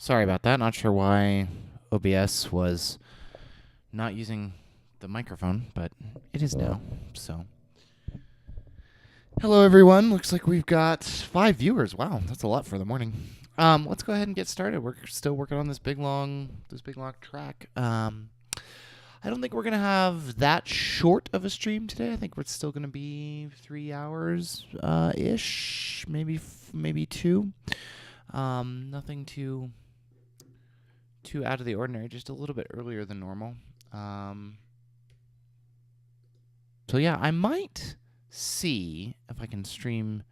Sorry about that. Not sure why OBS was not using the microphone, but it is now. So, hello everyone. Looks like we've got 5 viewers. Wow, that's a lot for the morning. Let's go ahead and get started. We're still working on this big long track. I don't think we're gonna have that short of a stream today. I think we're still gonna be 3 hours ish, maybe two. Nothing too out of the ordinary, just a little bit earlier than normal. So yeah, I might see if I can stream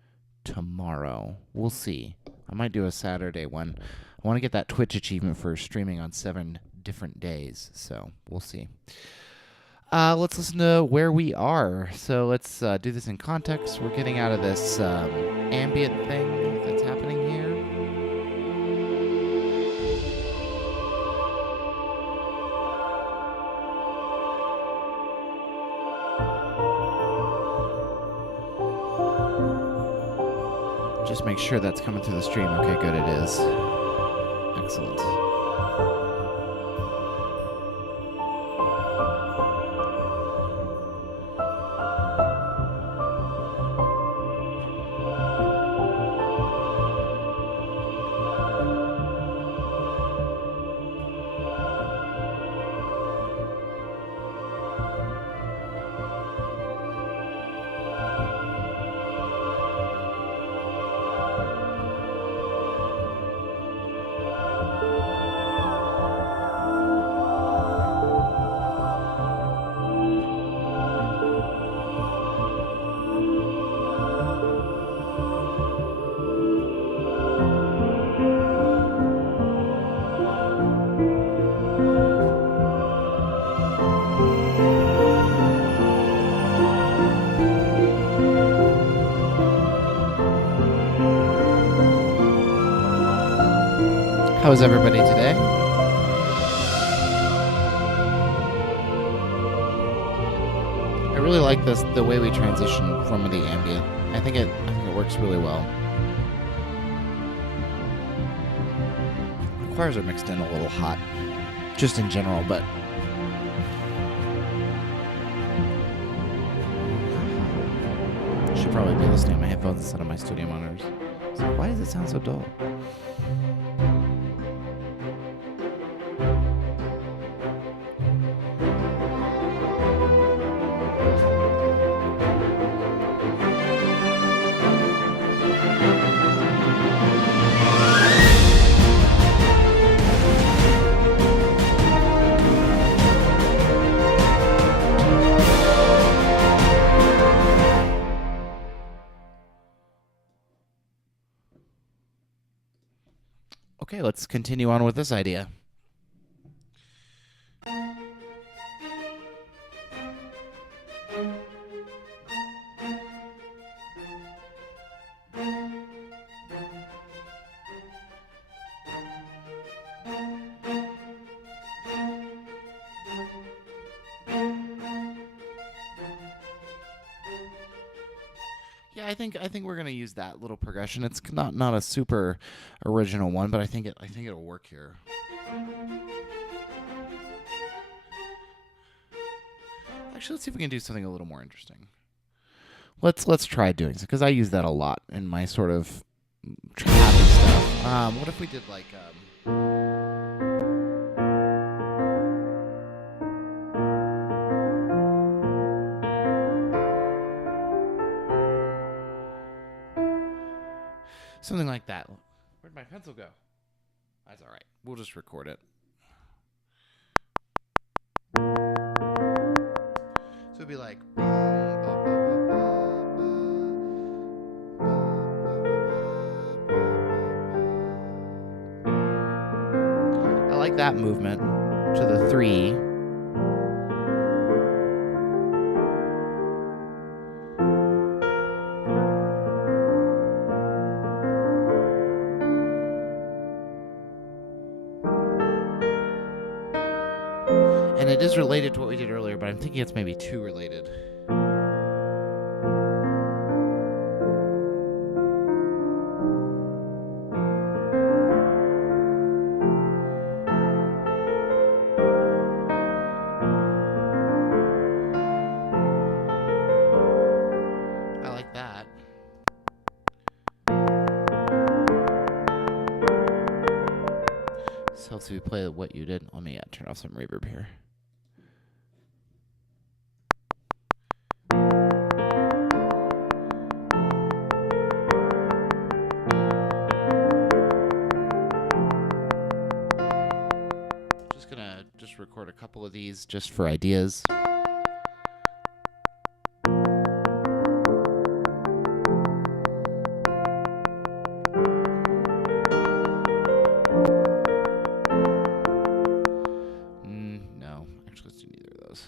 tomorrow. We'll see. I might do a Saturday one. I want to get that Twitch achievement for streaming on 7 different days, so we'll see. Let's listen to where we are. So let's do this in context. We're getting out of this ambient thing that's happening here. Just make sure that's coming through the stream. Okay, good, it is. Excellent. How is everybody today? I really like the way we transition from the ambient. I think it works really well. The choirs are mixed in a little hot, just in general, but should probably be listening to my headphones instead of my studio monitors. So why does it sound so dull? Okay, let's continue on with this idea. Yeah, I think we're gonna use that little progression. It's not a super original one, but I think it'll work here. Actually, let's see if we can do something a little more interesting. Let's try doing so, because I use that a lot in my sort of happy stuff. What if we did like something like that? Where'd my pencil go? That's all right. We'll just record it. So it'd be like. I like that movement to the 3. And it is related to what we did earlier, but I'm thinking it's maybe too related. helps if you play what you did. Let me turn off some reverb here. Just gonna record a couple of these just for ideas. No, actually, let's do neither of those.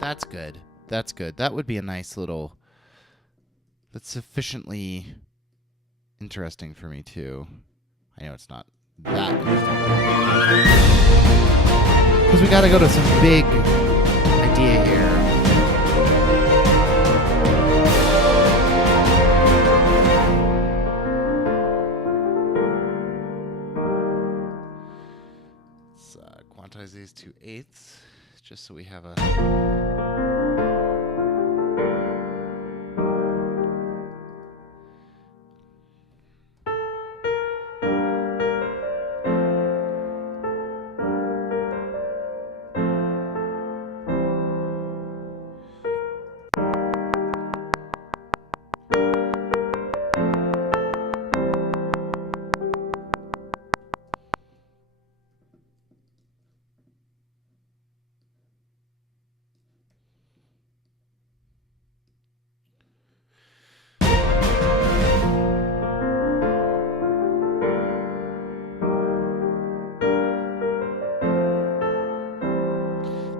That's good. That's good. That would be a nice little... That's sufficiently interesting for me, too. I know it's not that interesting. Because we got to go to some big idea here. Let's quantize these to eighths, just so we have a...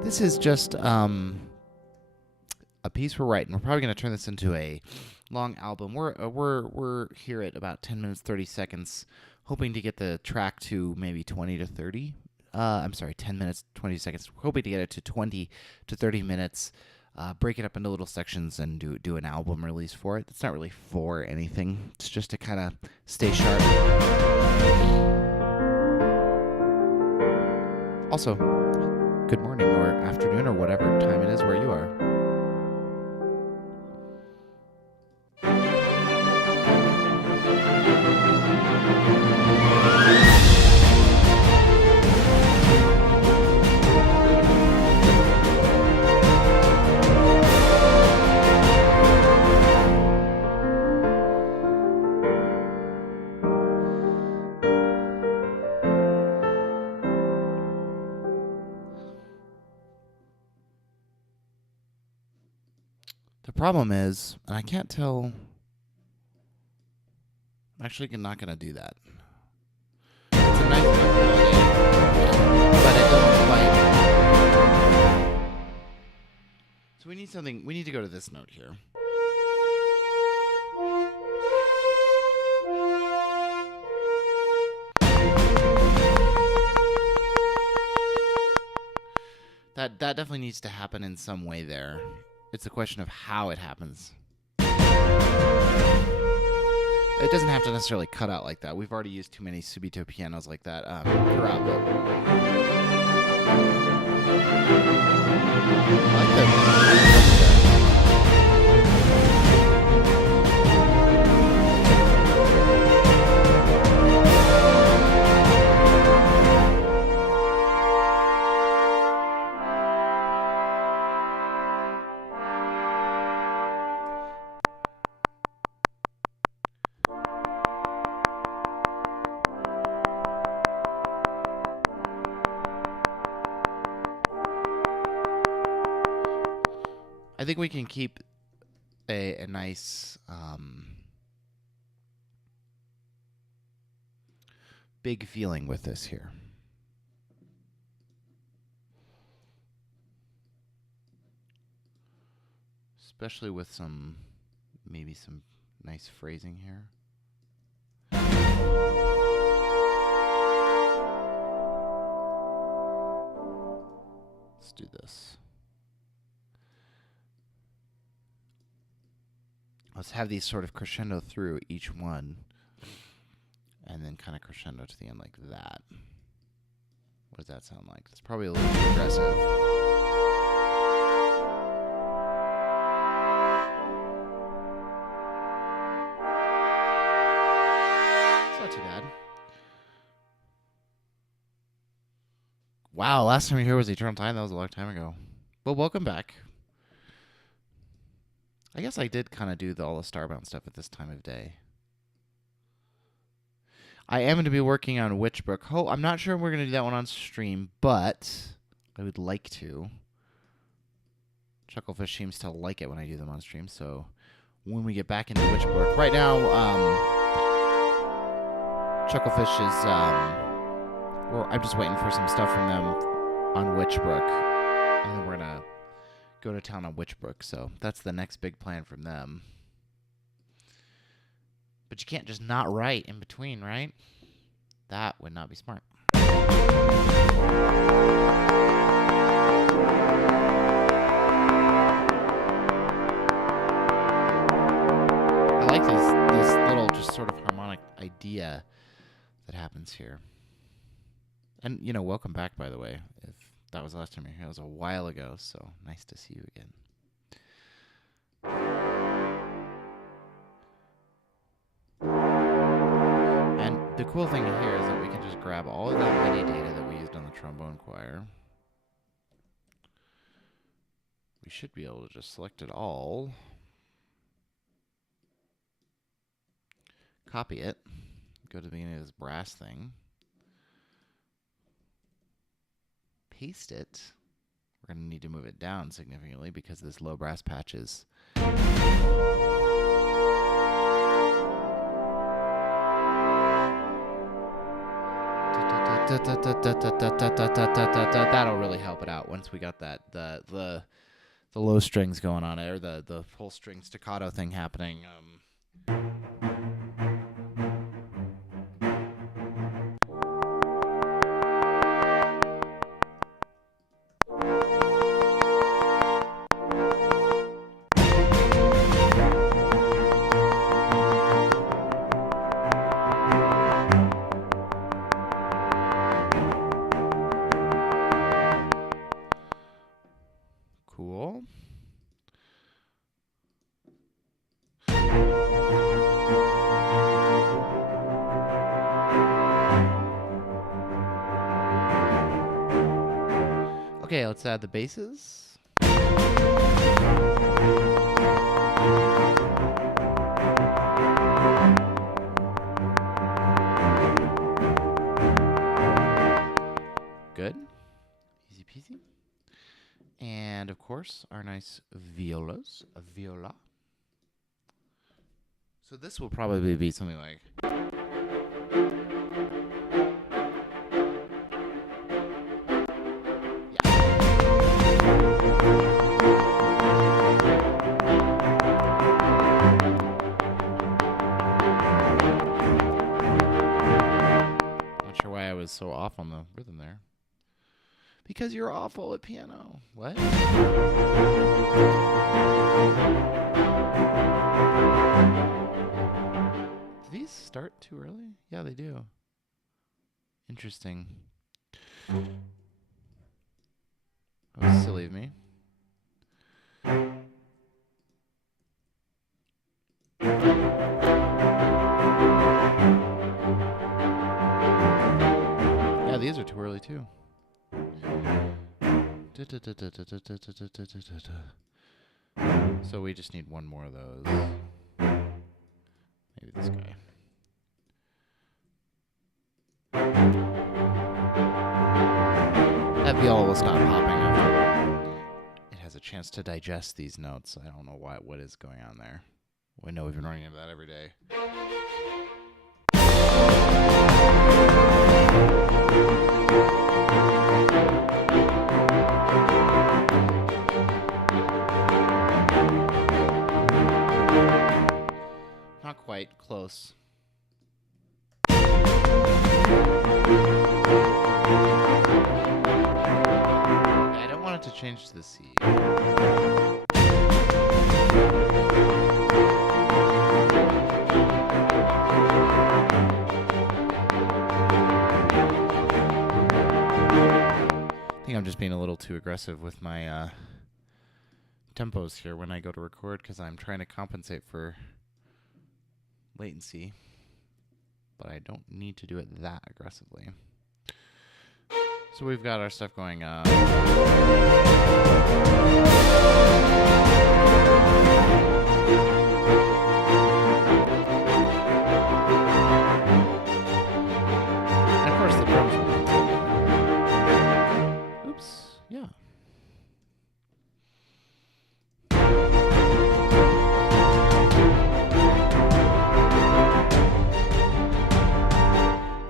This is just a piece we're writing. We're probably going to turn this into a long album. We're here at about 10 minutes 30 seconds, hoping to get the track to maybe 20 to 30. I'm sorry, 10 minutes 20 seconds. We're hoping to get it to 20 to 30 minutes. Break it up into little sections and do an album release for it. It's not really for anything. It's just to kind of stay sharp. Also, good morning or afternoon or whatever time it is where you are. The problem is, and I can't tell... I'm actually not going to do that. It's a nice melody, but it doesn't quite... So we need something... We need to go to this note here. That definitely needs to happen in some way there. It's a question of how it happens. It doesn't have to necessarily cut out like that. We've already used too many subito pianos like that. Curabo. I like that. I think we can keep a nice big feeling with this here. Especially with maybe some nice phrasing here. Let's do this. let's have these sort of crescendo through each one, and then kind of crescendo to the end like that. What does that sound like? It's probably a little too aggressive. It's not too bad. Wow, last time you were here was Eternal Time. That was a long time ago. Well, welcome back. I guess I did kind of do all the Starbound stuff at this time of day. I am going to be working on Witchbrook. Oh, I'm not sure if we're going to do that one on stream, but I would like to. Chucklefish seems to like it when I do them on stream, so when we get back into Witchbrook. Right now, Chucklefish is... I'm just waiting for some stuff from them on Witchbrook, and then we're going to go to town on Witchbrook, so that's the next big plan from them. But you can't just not write in between, right? That would not be smart. I like this little just sort of harmonic idea that happens here. And, you know, welcome back, by the way. If that was the last time you were here, it was a while ago, so nice to see you again. And the cool thing here is that we can just grab all of that MIDI data that we used on the trombone choir. We should be able to just select it all, copy it, go to the beginning of this brass thing, paste it. We're going to need to move it down significantly because this low brass patch is... That'll really help it out once we got that the low strings going on it, or the full string staccato thing happening. Cool. Okay, let's add the basses. Good. Easy peasy. And, of course, our nice violas. A viola. So this will probably be something like... Not sure why I was so off on the rhythm there. Because you're awful at piano. What? Do these start too early? Yeah, they do. Interesting. That was silly of me. Yeah, these are too early too. So we just need one more of those. Maybe this guy. That viola will stop popping after it has a chance to digest these notes. I don't know what is going on there. We know we've been running into that every day. Not quite. Close. I don't want it to change to the C. I'm just being a little too aggressive with my tempos here when I go to record because I'm trying to compensate for latency, but I don't need to do it that aggressively. So we've got our stuff going on. And of course the drums will continue. Oops, yeah.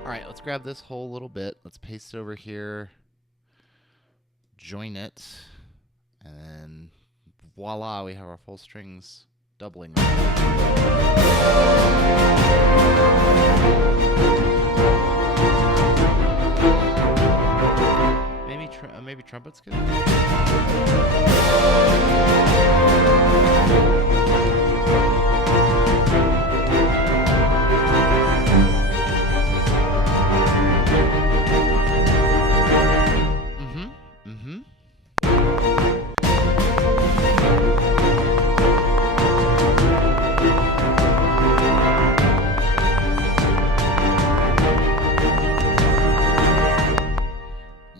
Alright, let's grab this whole little bit. Let's paste it over here. Join it. And then voila, we have our full strings doubling. Maybe trumpets good.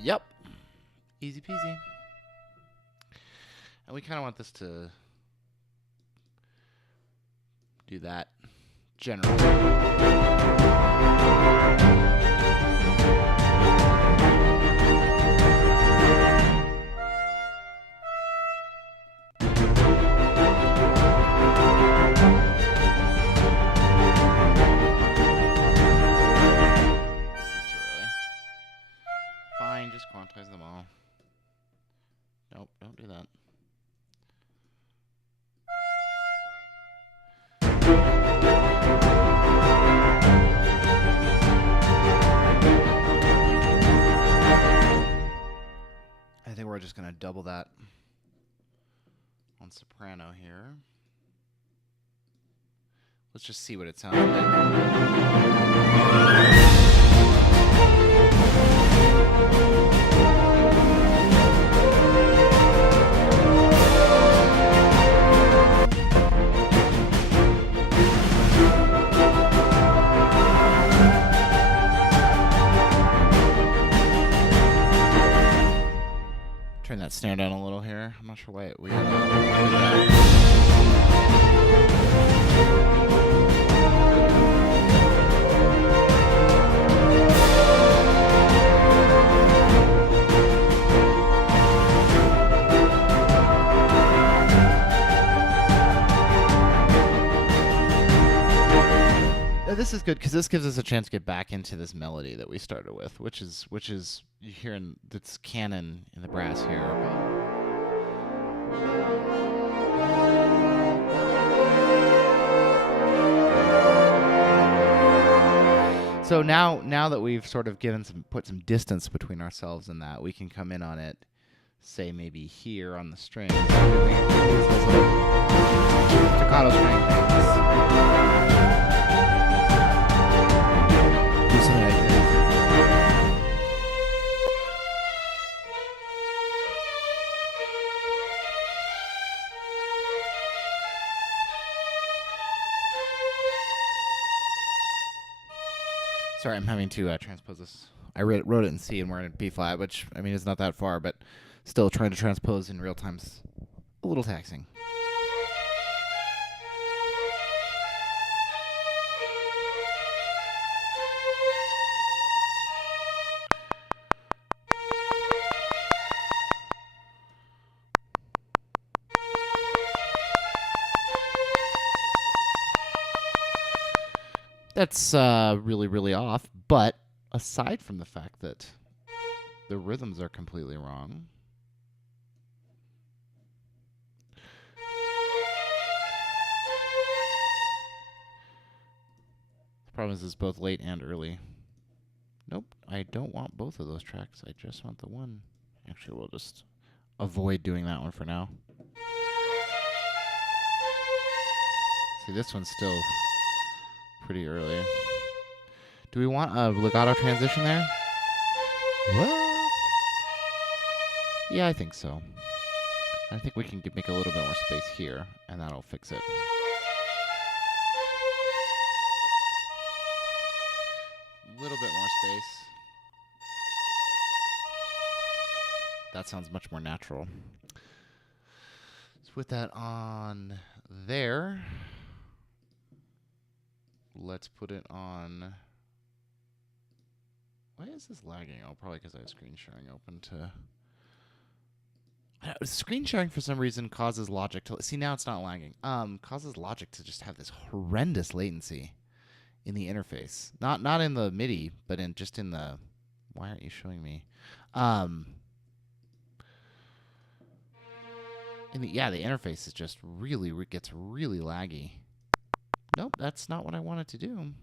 Yep. Easy peasy. And we kind of want this to do that generally. Just quantize them all. Nope, don't do that. I think we're just going to double that on soprano here. Let's just see what it sounds like. Turn that snare down a little here. I'm not sure why we had This is good because this gives us a chance to get back into this melody that we started with, which is you hear in that's canon in the brass here. So now that we've sort of put some distance between ourselves and that, we can come in on it, say maybe here on the strings, staccato string things. Something like this. Sorry, I'm having to transpose this. I wrote it in C and we're in B flat, which I mean is not that far, but still trying to transpose in real time's a little taxing. That's really, really off, but aside from the fact that the rhythms are completely wrong, the problem is it's both late and early. Nope, I don't want both of those tracks. I just want the one. Actually, we'll just avoid doing that one for now. See, this one's still pretty early. Do we want a legato transition there? What? Yeah, I think so. I think we can make a little bit more space here, and that'll fix it. A little bit more space. That sounds much more natural. Let's put that on there. Let's put it on. Why is this lagging? Oh, probably because I have screen sharing open to. Screen sharing for some reason causes Logic to see now it's not lagging. Causes Logic to just have this horrendous latency in the interface. Not in the MIDI, but in just in the. Why aren't you showing me? The interface is just really gets really laggy. Nope, that's not what I wanted to do.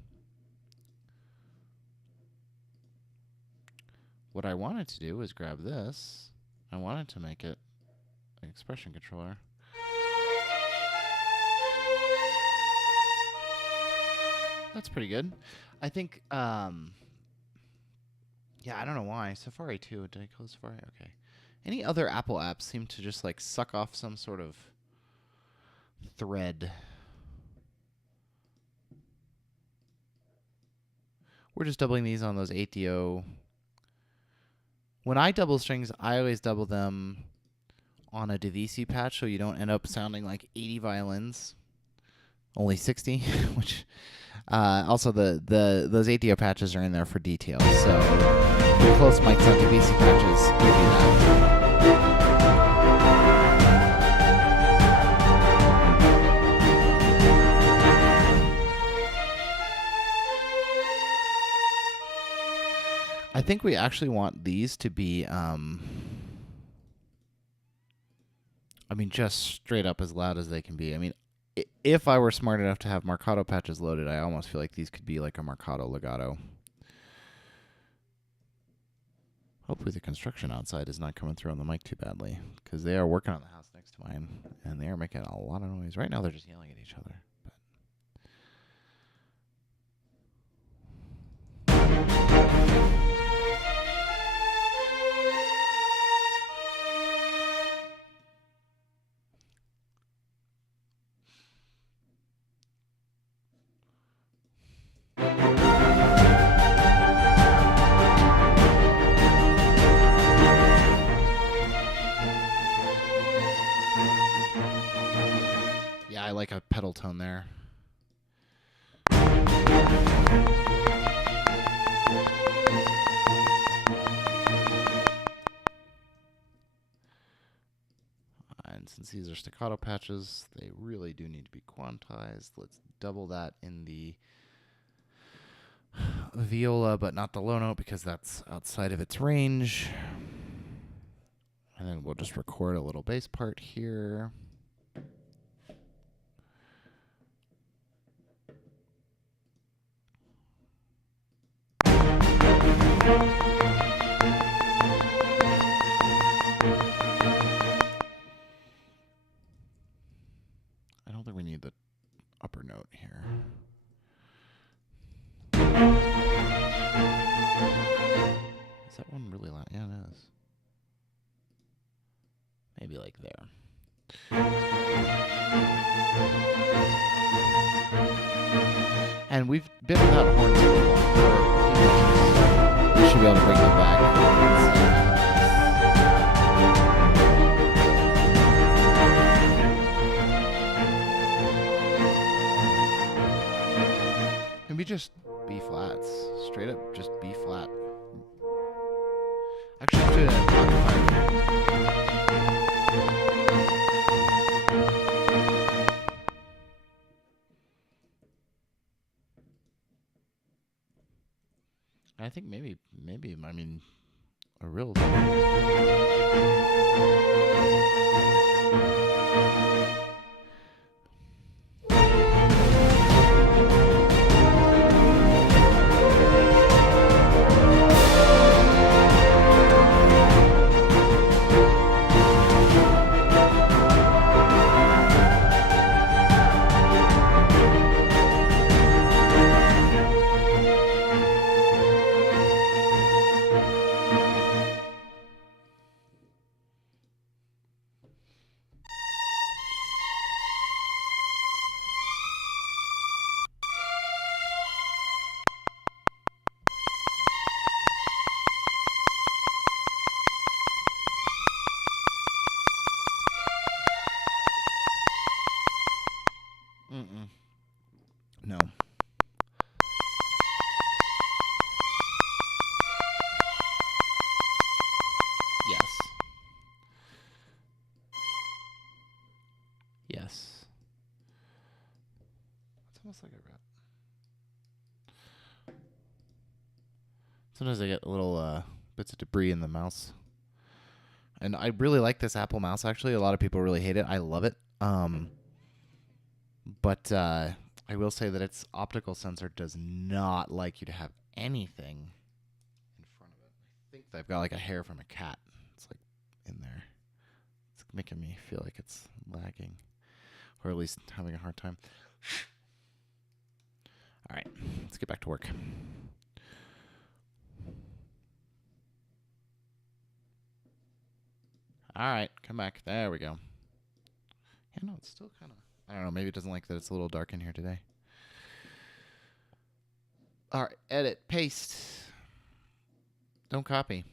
What I wanted to do is grab this. I wanted to make it an expression controller. That's pretty good. I think, yeah, I don't know why. Safari 2. Did I close Safari? Okay. Any other Apple apps seem to just like suck off some sort of thread. We're just doubling these on those 8DO. When I double strings, I always double them on a Divisi patch so you don't end up sounding like 80 violins. Only 60, which also those 8DO patches are in there for details. So the close mics on Divisi patches give you that. I think we actually want these to be, I mean, just straight up as loud as they can be. I mean, if I were smart enough to have Marcato patches loaded, I almost feel like these could be like a Marcato legato. Hopefully the construction outside is not coming through on the mic too badly, because they are working on the house next to mine, and they are making a lot of noise. Right now they're just yelling at each other. I like a pedal tone there. And since these are staccato patches, they really do need to be quantized. Let's double that in the viola, but not the low note because that's outside of its range. And then we'll just record a little bass part here. I don't think we need the upper note here. Is that one really loud? Yeah, it is. Maybe like there. And we've been without horns for a few minutes. We should be able to bring them back. Maybe just B flats. Straight up, just B flat. Actually, let's do it in octave. I think maybe, I mean, a real. else I got? Sometimes I get little bits of debris in the mouse. And I really like this Apple mouse, actually. A lot of people really hate it. I love it. But I will say that its optical sensor does not like you to have anything in front of it. I think they've got like a hair from a cat. It's like in there. It's making me feel like it's lagging. Or at least having a hard time. All right, let's get back to work. All right, come back. There we go. Yeah, no, it's still kind of... I don't know, maybe it doesn't like that it's a little dark in here today. All right, edit, paste. Don't copy.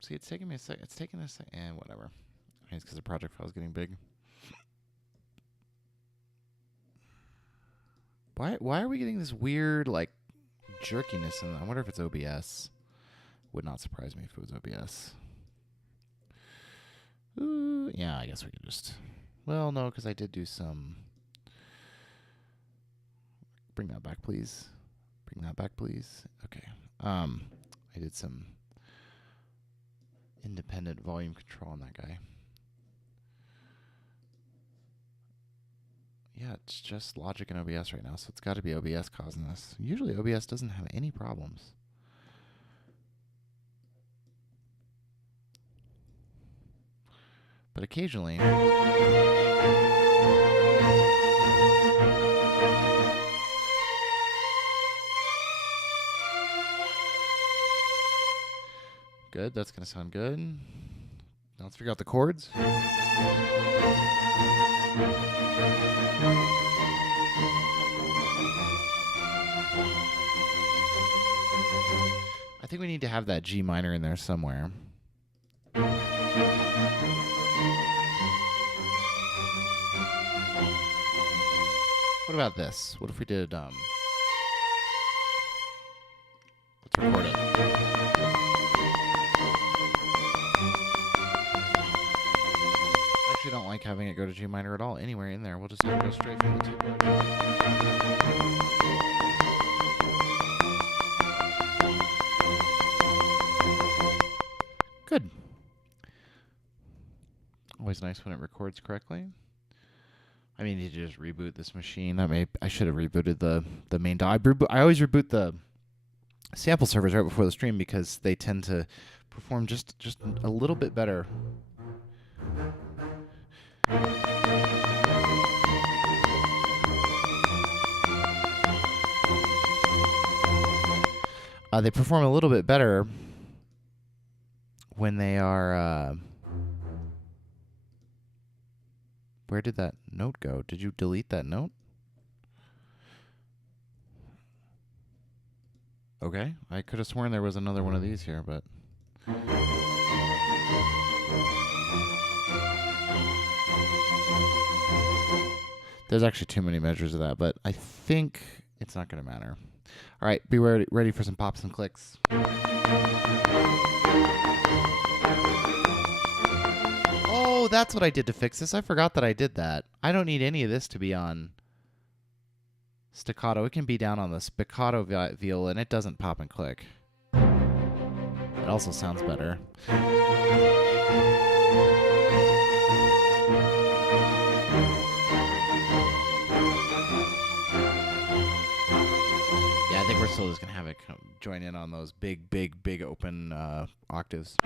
See, it's taking me a sec. It's taking a sec. And whatever. It's because the project file is getting big. Why are we getting this weird, like, jerkiness in it? I wonder if it's OBS. Would not surprise me if it was OBS. Ooh, yeah, I guess we could just... Well, no, because I did do some... Bring that back, please. Bring that back, please. Okay. I did some independent volume control on that guy. Yeah, it's just Logic and OBS right now, so it's got to be OBS causing this. Usually OBS doesn't have any problems. But occasionally... Good, that's going to sound good. Now let's figure out the chords. I think we need to have that G minor in there somewhere. What about this? What if we did, let's record it. I actually don't like having it go to G minor at all anywhere in there. We'll just have to go straight from the keyboard. Good. Always nice when it records correctly. I mean, you just reboot this machine. I should have rebooted the main DAW. I always reboot the sample servers right before the stream because they tend to perform just a little bit better. They perform a little bit better when they are... Where did that note go? Did you delete that note? Okay. I could have sworn there was another one of these here, but... There's actually too many measures of that, but I think it's not going to matter. All right, be ready for some pops and clicks. Oh, that's what I did to fix this. I forgot that I did that. I don't need any of this to be on staccato. It can be down on the spiccato viola, and it doesn't pop and click. It also sounds better. Yeah, I think we're still just going to have it join in on those big open octaves.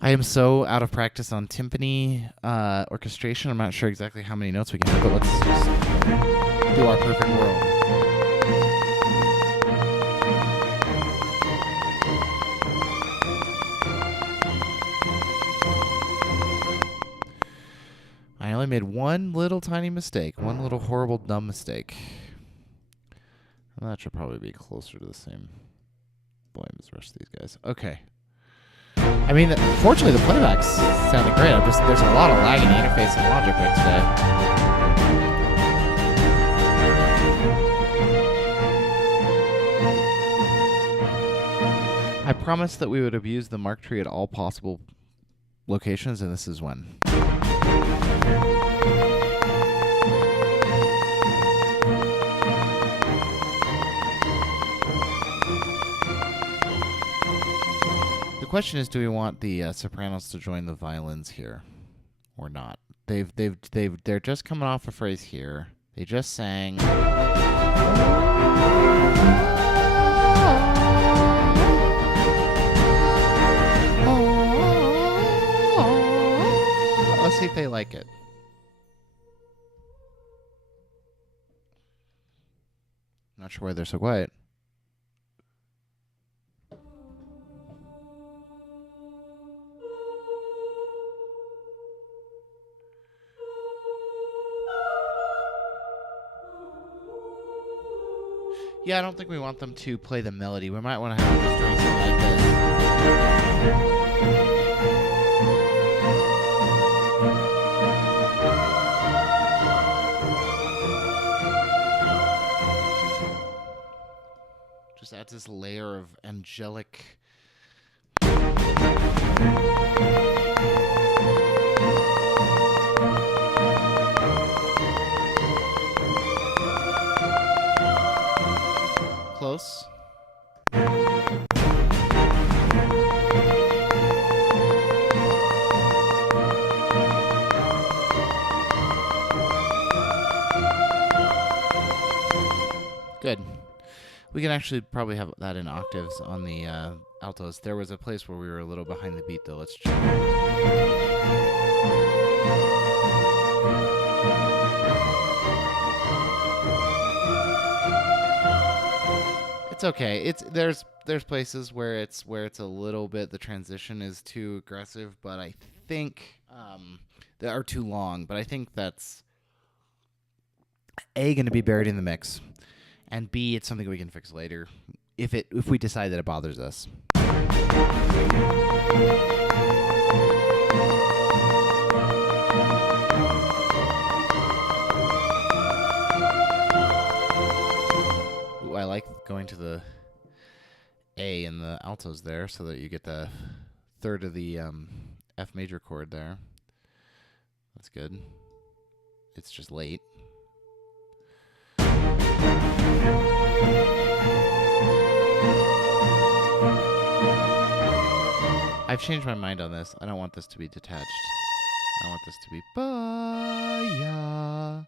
I am so out of practice on timpani orchestration. I'm not sure exactly how many notes we can have, but let's just do our perfect world. I only made one little tiny mistake, one little horrible dumb mistake. Well, that should probably be closer to the same volume as the rest of these guys. Okay. I mean, fortunately, the playback's sounding great. There's a lot of lag in the interface and Logic right today. I promised that we would abuse the mark tree at all possible locations, and this is one. The question is, do we want the sopranos to join the violins here or not? They're just coming off a phrase here. They just sang. Let's see if they like it. Not sure why they're so quiet. Yeah, I don't think we want them to play the melody. We might want to have them just doing something like this. Just adds this layer of angelic. Close. Good. We can actually probably have that in octaves on the altos. There was a place where we were a little behind the beat, though. Let's check. It's okay. There's places where it's a little bit, the transition is too aggressive, but I think they are too long. But I think that's A, going to be buried in the mix, and B, it's something we can fix later if we decide that it bothers us. Ooh, I like going to the A in the altos there so that you get the third of the F major chord there. That's good. It's just late. I've changed my mind on this. I don't want this to be detached. I want this to be ba-ya. I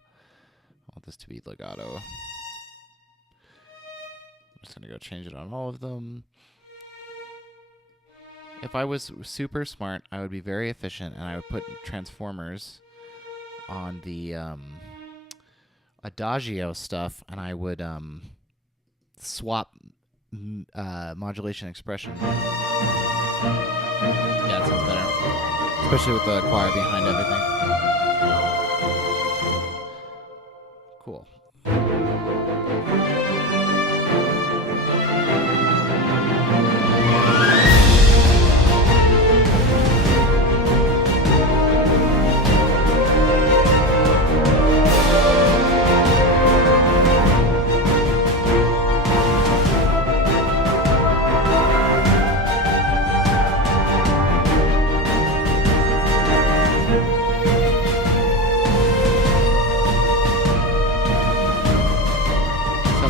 want this to be legato. I'm just going to go change it on all of them. If I was super smart, I would be very efficient, and I would put transformers on the Adagio stuff, and I would swap modulation expression. Yeah, that sounds better. Especially with the choir behind everything. Cool.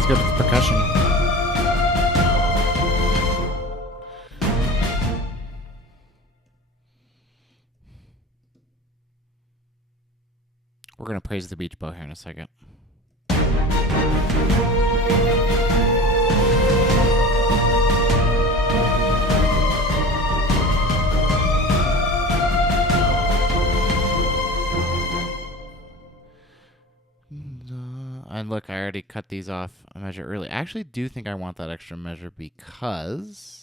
Good with percussion. We're going to praise the beach bow here in a second. And look, I already cut these off a measure early. I actually do think I want that extra measure because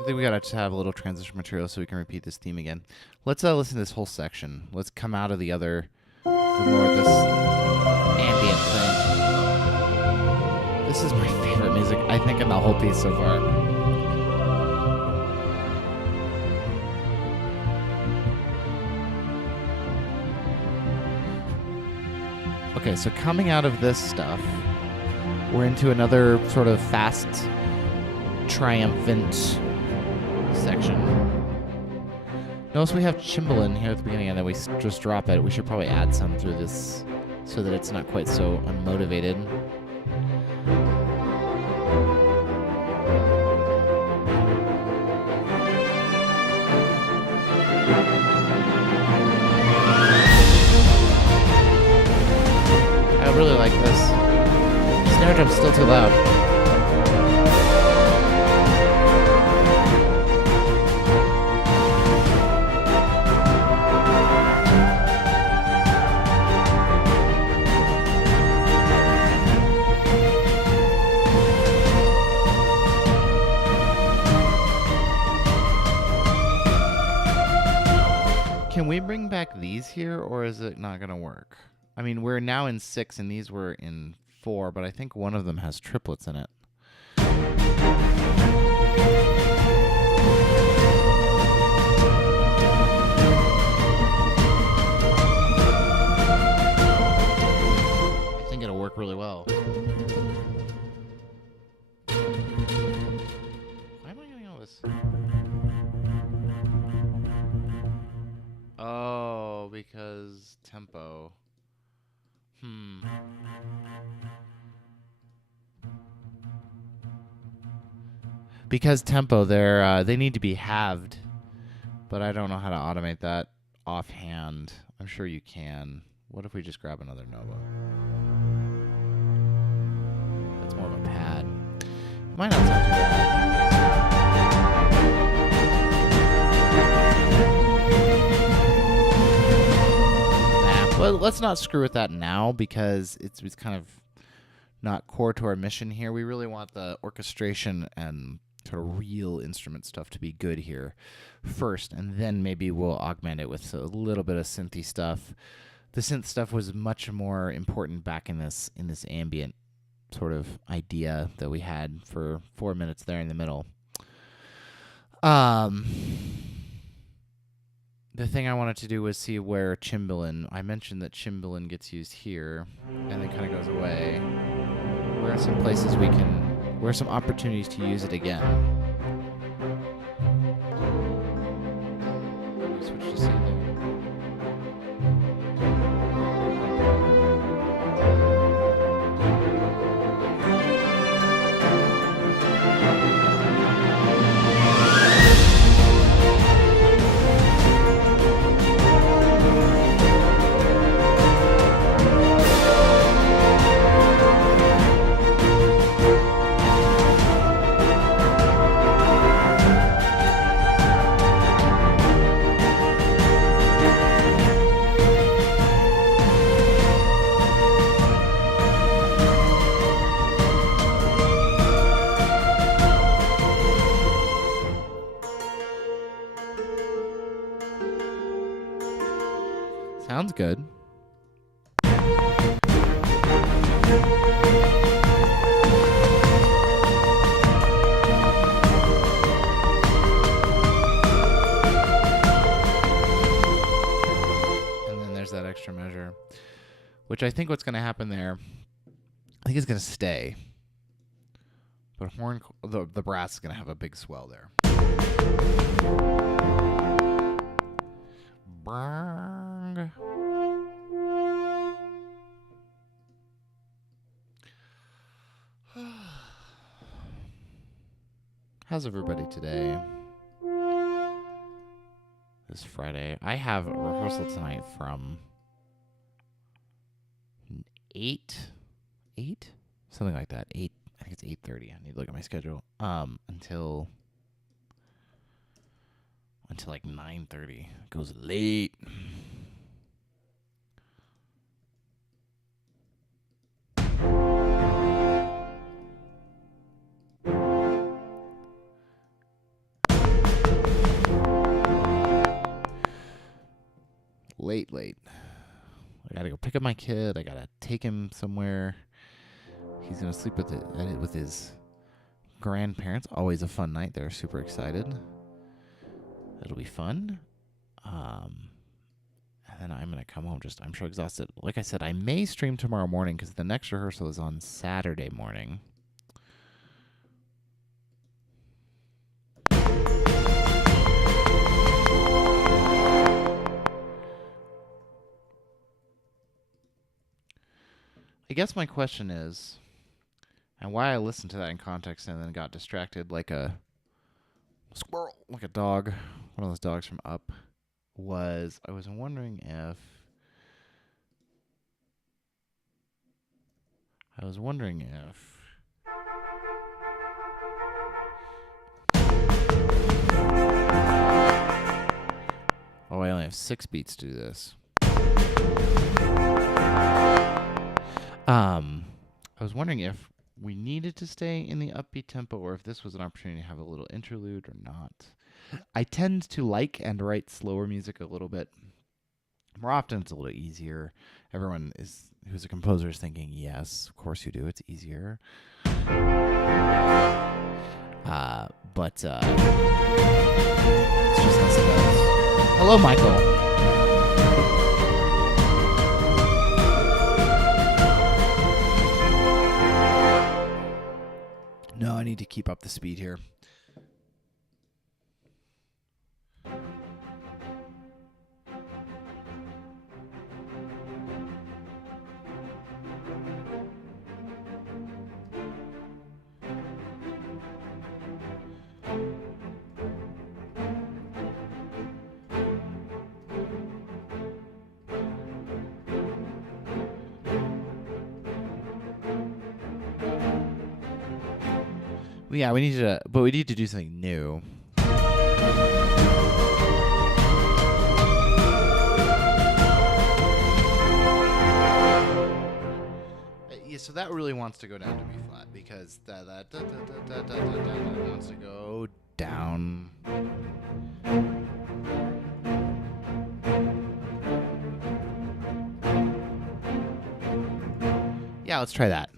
I think we gotta just have a little transition material so we can repeat this theme again. Let's listen to this whole section. Let's come out of the more of this ambient thing. This is my favorite music, I think, in the whole piece so far. Okay, so coming out of this stuff, we're into another sort of fast, triumphant section. Notice we have Cymbalin here at the beginning and then we just drop it. We should probably add some through this so that it's not quite so unmotivated. I really like this. Snare drum's still too loud. Can we bring back these here, or is it not going to work? I mean, we're now in 6, and these were in 4, but I think one of them has triplets in it. I think it'll work really well. Why am I getting all this? Oh, because tempo. Because tempo, they need to be halved, but I don't know how to automate that offhand. I'm sure you can. What if we just grab another Nova? That's more of a pad. It might not sound too bad. Well, let's not screw with that now because it's kind of not core to our mission here. We really want the orchestration and sort of real instrument stuff to be good here first, and then maybe we'll augment it with a little bit of synthy stuff. The synth stuff was much more important back in this ambient sort of idea that we had for 4 minutes there in the middle. The thing I wanted to do was see where Cymbalin, I mentioned that Cymbalin gets used here and then kind of goes away. Where are some places where are some opportunities to use it again? Switch to C there. Sounds good. And then there's that extra measure, which I think what's going to happen there, I think it's going to stay. But the brass is going to have a big swell there. Bang. How's everybody today? This Friday. I have a rehearsal tonight from 8? Something like that. 8. I think it's 8:30. I need to look at my schedule. Until like 9:30. It goes late. late. I gotta go pick up my kid. I gotta take him somewhere. He's gonna sleep with his grandparents. Always a fun night. They're super excited. It'll be fun. And then I'm gonna come home I'm sure exhausted. Like I said, I may stream tomorrow morning because the next rehearsal is on Saturday morning. I guess my question is, and why I listened to that in context and then got distracted like a squirrel, like a dog, one of those dogs from Up, was I was wondering if oh, I only have 6 beats to do this. I was wondering if we needed to stay in the upbeat tempo or if this was an opportunity to have a little interlude or not. I tend to like and write slower music a little bit. More often it's a little easier. Everyone who's a composer is thinking, yes, of course you do. It's easier. But it's just less of those. Hello, Michael. No, I need to keep up the speed here. Yeah, we need to do something new. Yeah, so that really wants to go down to B flat because that wants to go down. Yeah, let's try that.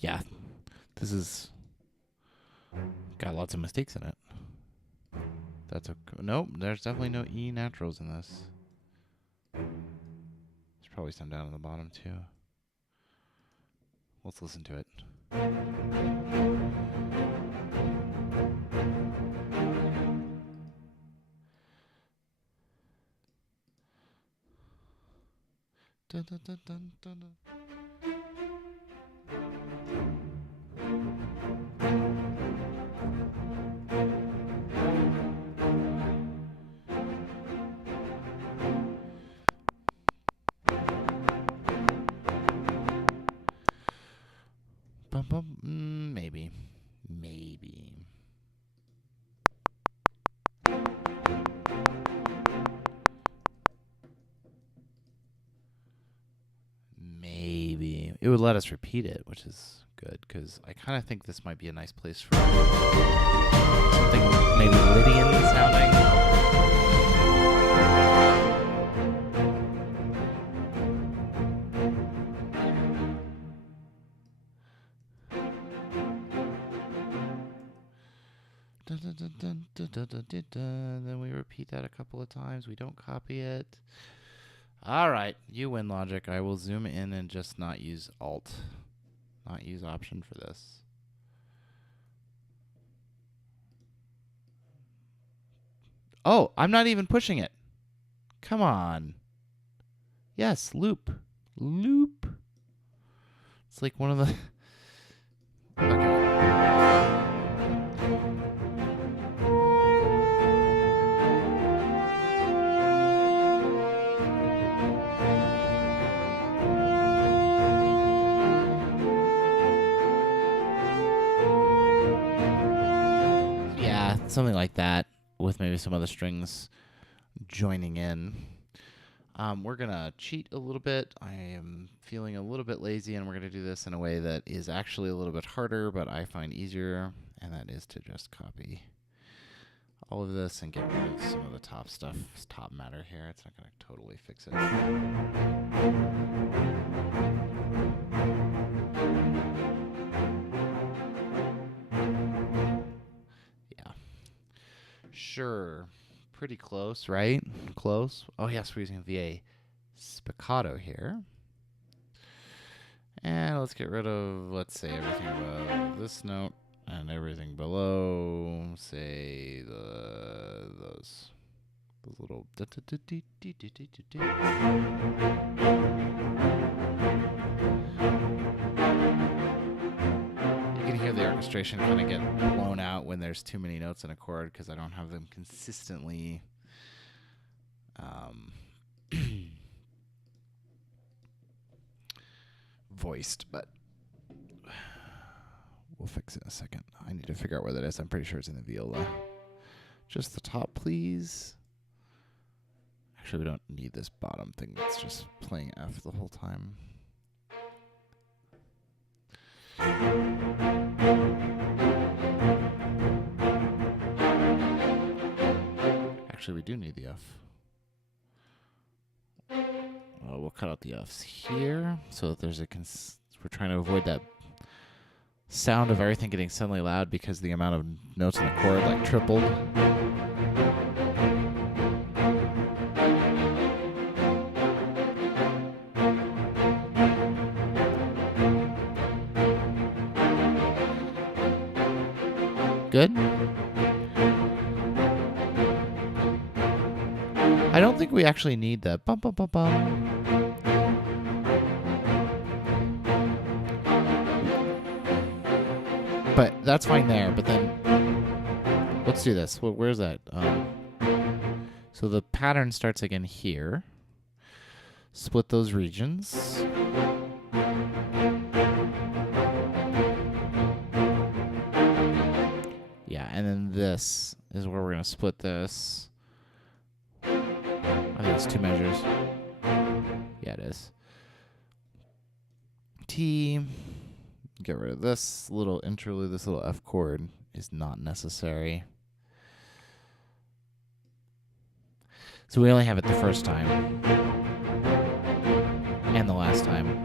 Yeah, this is got lots of mistakes in it. That's nope. There's definitely no E naturals in this. There's probably some down at the bottom too. Let's listen to it. Dun, dun, dun, dun, dun, dun. Maybe. It would let us repeat it, which is good, because I kind of think this might be a nice place for something maybe Lydian sounding. Then we repeat that a couple of times. We don't copy it. All right, you win, Logic. I will zoom in and just not use Alt, not use Option for this. Oh, I'm not even pushing it. Come on. Yes, loop. It's like one of the... Okay. something like that with maybe some other strings joining in. We're going to cheat a little bit. I am feeling a little bit lazy, and we're going to do this in a way that is actually a little bit harder, but I find easier, and that is to just copy all of this and get rid of some of the top stuff, top matter here. It's not going to totally fix it. Yeah. Sure. Pretty close, right? Close. Oh, yes, we're using VA spiccato here. And let's get rid of, let's say, everything above this note and everything below, say, those little... You can hear the orchestration kind of get blown out when there's too many notes in a chord because I don't have them consistently voiced, but we'll fix it in a second. I need to figure out where that is. I'm pretty sure it's in the viola. Just the top, please. Actually, we don't need this bottom thing that's just playing F the whole time. Actually, we do need the F. We'll cut out the Fs here so that there's a we're trying to avoid that sound of everything getting suddenly loud because the amount of notes in the chord like tripled. Good. I don't think we actually need that. Bum, bum, bum, bum. But that's fine there. But then let's do this. Where's that? So the pattern starts again here. Split those regions. Yeah, and then this is where we're going to split this. I think it's two measures. Yeah, it is. T. Get rid of this little interlude. This little F chord is not necessary. So we only have it the first time. And the last time.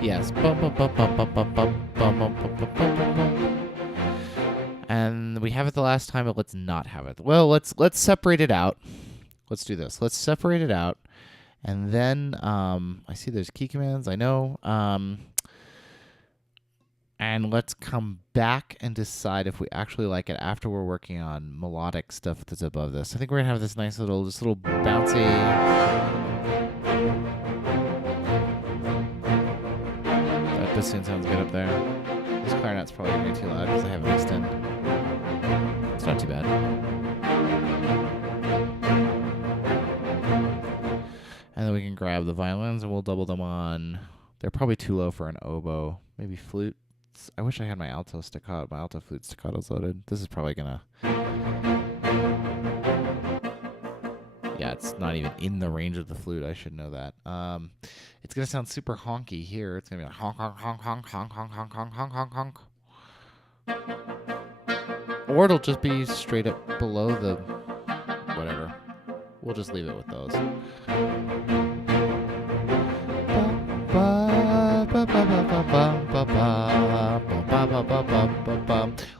Yes. And we have it the last time, but let's not have it. Well, let's separate it out. Let's do this. Let's separate it out. And then I see there's key commands. I know. And let's come back and decide if we actually like it after we're working on melodic stuff that's above this. I think we're going to have this nice little, bouncy... This sound sounds good up there. This clarinet's probably going to be too loud because I have it mixed in. It's not too bad. And then we can grab the violins and we'll double them on. They're probably too low for an oboe. Maybe flutes. I wish I had my alto staccato. My alto flute staccato's loaded. This is probably going to... Yeah, it's not even in the range of the flute. I should know that. It's going to sound super honky here. It's going to be like honk, honk, honk, honk, honk, honk, honk, honk, honk, honk, honk. Or it'll just be straight up below the whatever. We'll just leave it with those.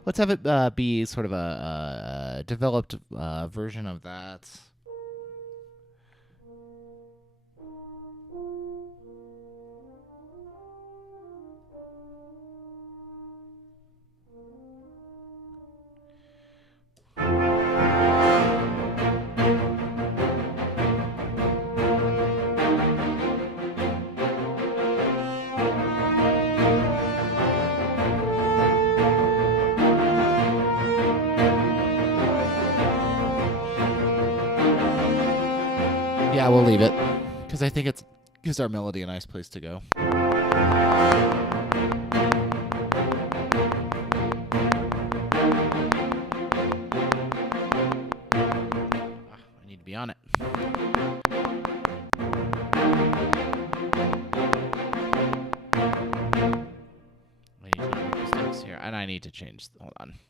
Let's have it be sort of a developed version of that. Yeah, we'll leave it because I think it's Gives our melody a nice place to go. I need to be on it. I need to make mistakes here, and I need to change. Hold on.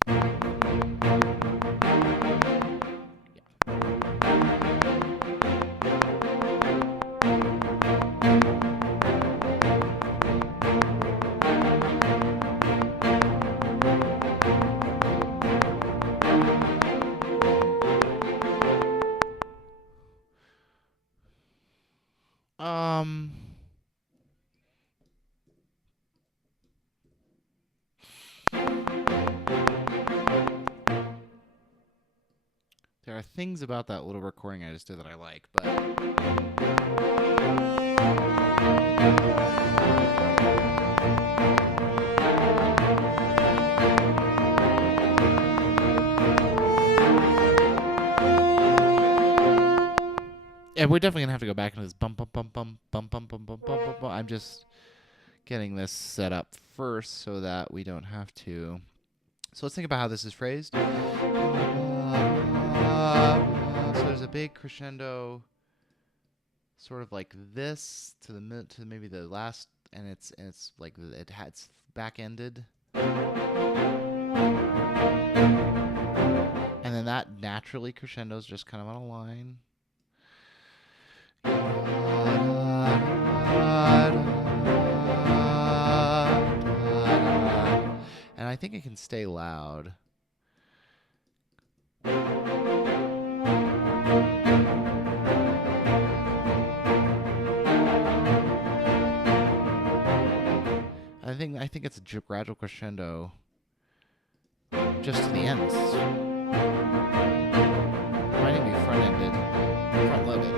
There are things about that little recording I just did that I like, but and we're definitely gonna have to go back into this bum bum bum bum bum bum bum bum bum bum. I'm just getting this set up first so that we don't have to. So let's think about how this is phrased. So there's a big crescendo, sort of like this to the to maybe the last, and it's like it's back ended, and then that naturally crescendos just kind of on a line. And I think it can stay loud. I think it's a gradual crescendo just to the ends. It might even be front-ended, front-loaded.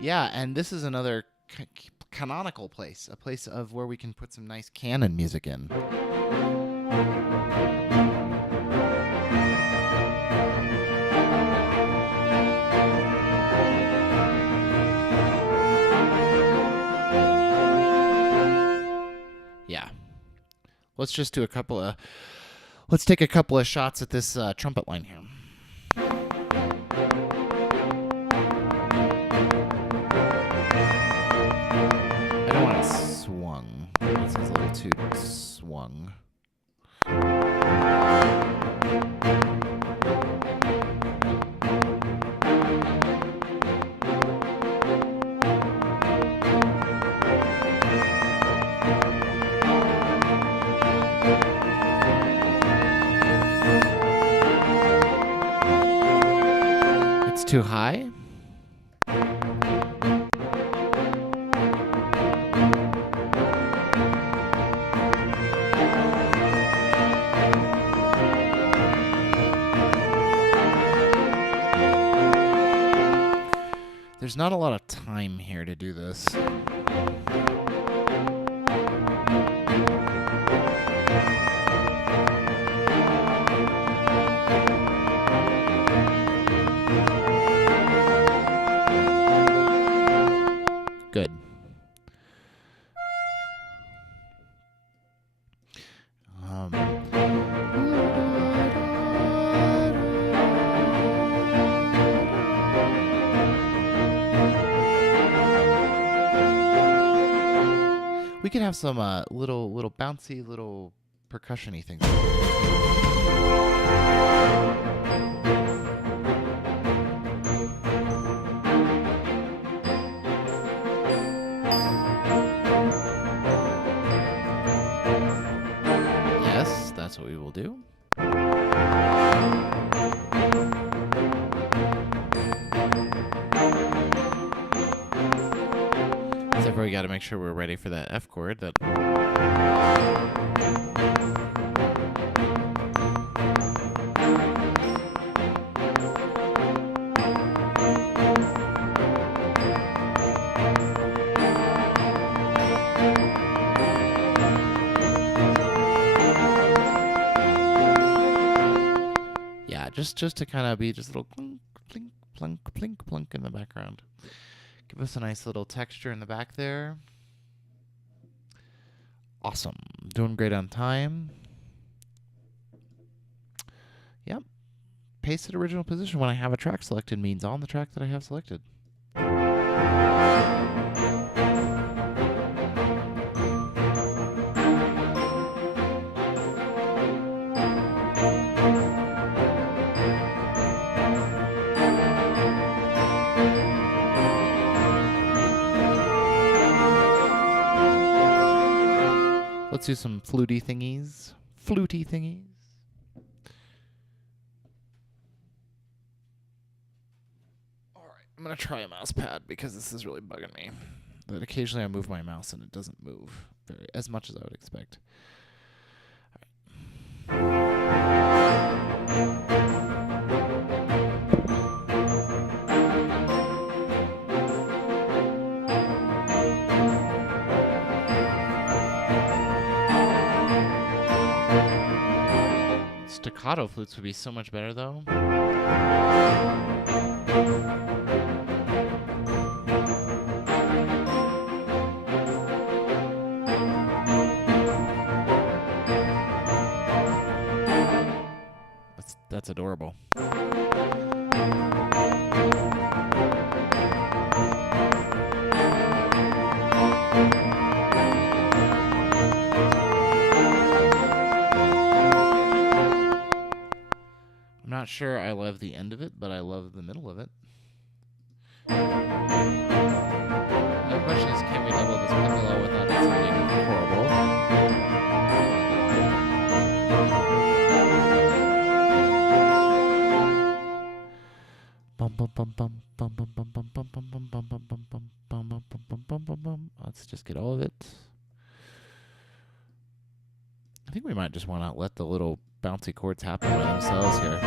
Yeah, and this is another canonical place, a place of where we can put some nice canon music in. Yeah. Let's just do let's take a couple of shots at this trumpet line here. This is a little too swung. It's too high. There's not a lot of time here to do this. Good. We could have some little bouncy, little percussion-y things. Yes, that's what we will do. Except we got to make sure we're ready for that F chord. That. Yeah, just to kind of be just a little clink, plink, plunk, plink, plunk in the background. Give us a nice little texture in the back there. Awesome. Doing great on time. Yep. Paste at original position when I have a track selected means on the track that I have selected. Let's do some fluty thingies. Fluty thingies. Alright, I'm going to try a mouse pad because this is really bugging me. But occasionally I move my mouse and it doesn't move as much as I would expect. Staccato flutes would be so much better, though. That's adorable. I'm not sure I love the end of it, but I love the middle of it. The question is, can we double this piccolo without it sounding horrible? Let's just get all of it. I think we might just want to let the little bouncy chords happen by themselves here.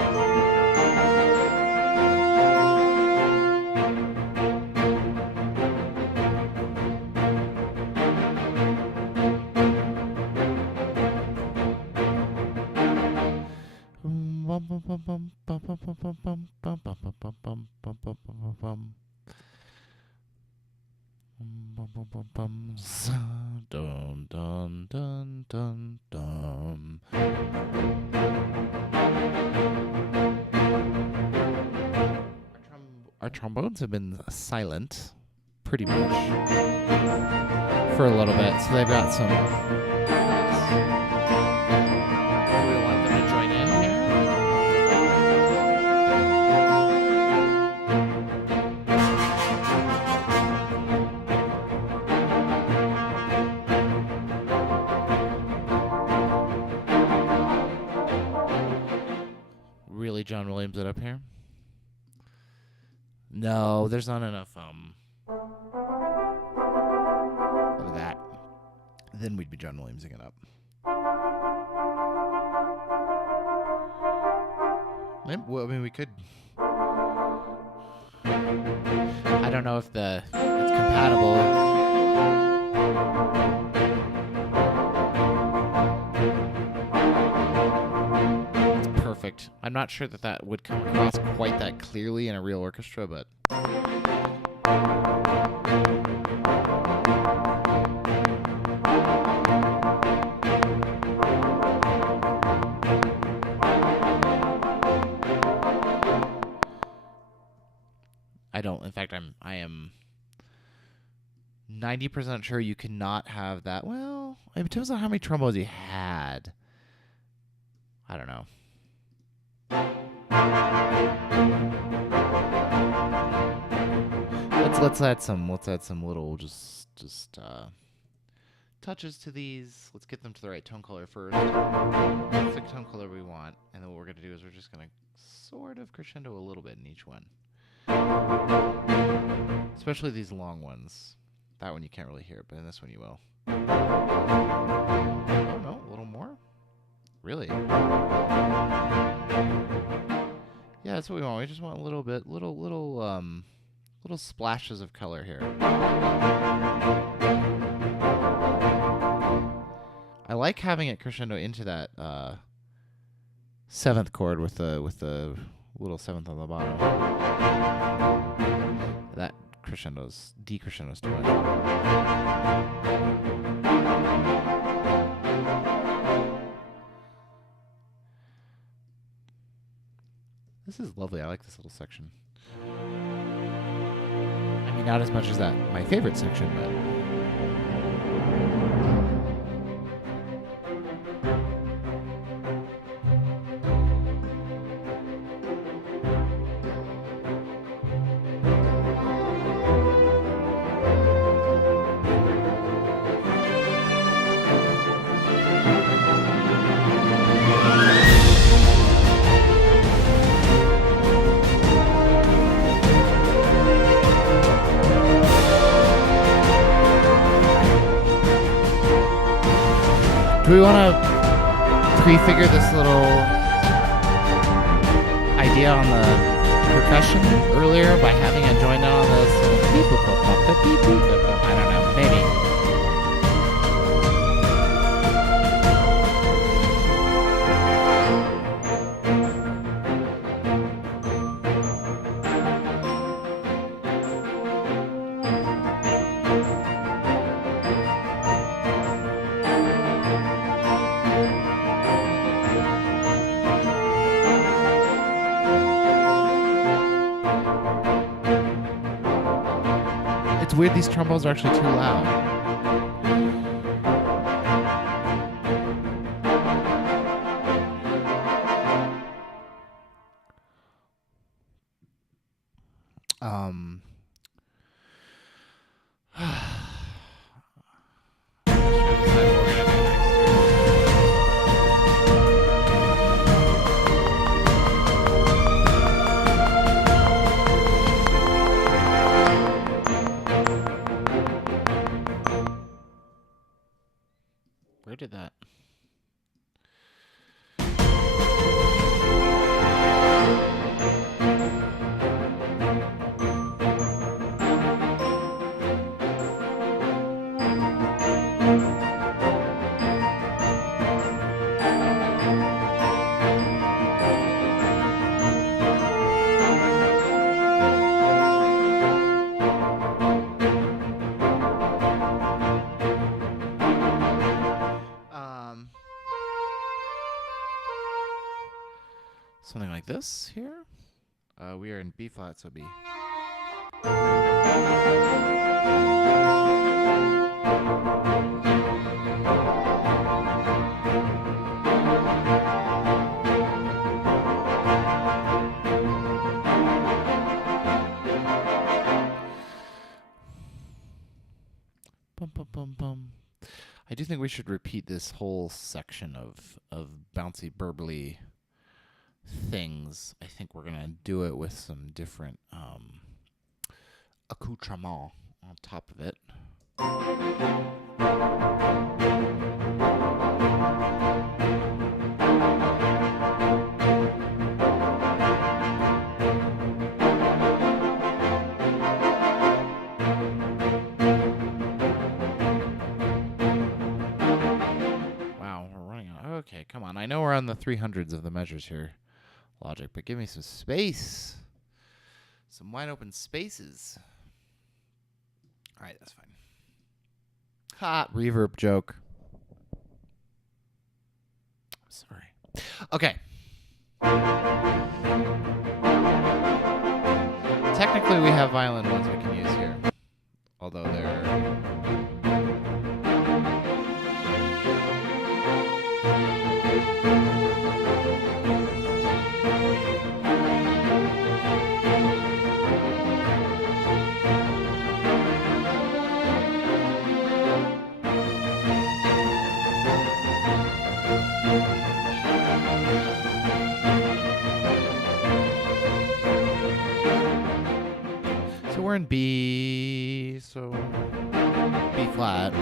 Dun, dun, dun, dun, dun. Our trombones have been silent, pretty much, for a little bit, so they've got some. Do we want them to join in here? Really, John Williams it up here? No, there's not enough of that. Then we'd be John Williamsing it up. Well, I mean, we could. I don't know if it's compatible. Perfect. I'm not sure that would come across quite that clearly in a real orchestra, but I don't. In fact, I am 90% sure you cannot have that. Well, it depends on how many trombones you had. I don't know. Let's add some little just touches to these. Let's get them to the right tone color first. That's the tone color we want, and then what we're gonna do is we're just gonna sort of crescendo a little bit in each one, especially these long ones. That one you can't really hear it, but in this one you will. Oh no, a little more. Really? Yeah, that's what we want. We just want a little bit, little splashes of color here. I like having it crescendo into that 7th chord with the little 7th on the bottom. That decrescendo's too much. This is lovely. I like this little section. I mean, not as much as my favorite section, but. Do we want to prefigure this little idea on the percussion earlier by having it join in on this? I don't know, maybe. It's weird these trombones are actually too loud. Where did that? Something like this here. We are in B flat, so B. Bum, bum, bum, bum. I do think we should repeat this whole section of bouncy burbly things. I think we're gonna do it with some different accoutrement on top of it. Wow, we're running out. Okay, come on. I know we're on the 300s of the measures here. Logic, but give me some space. Some wide open spaces. All right, that's fine. Ha, reverb joke. Sorry. Okay. Technically, we have violin ones we can use here. Although they're... So we're in B, so B flat.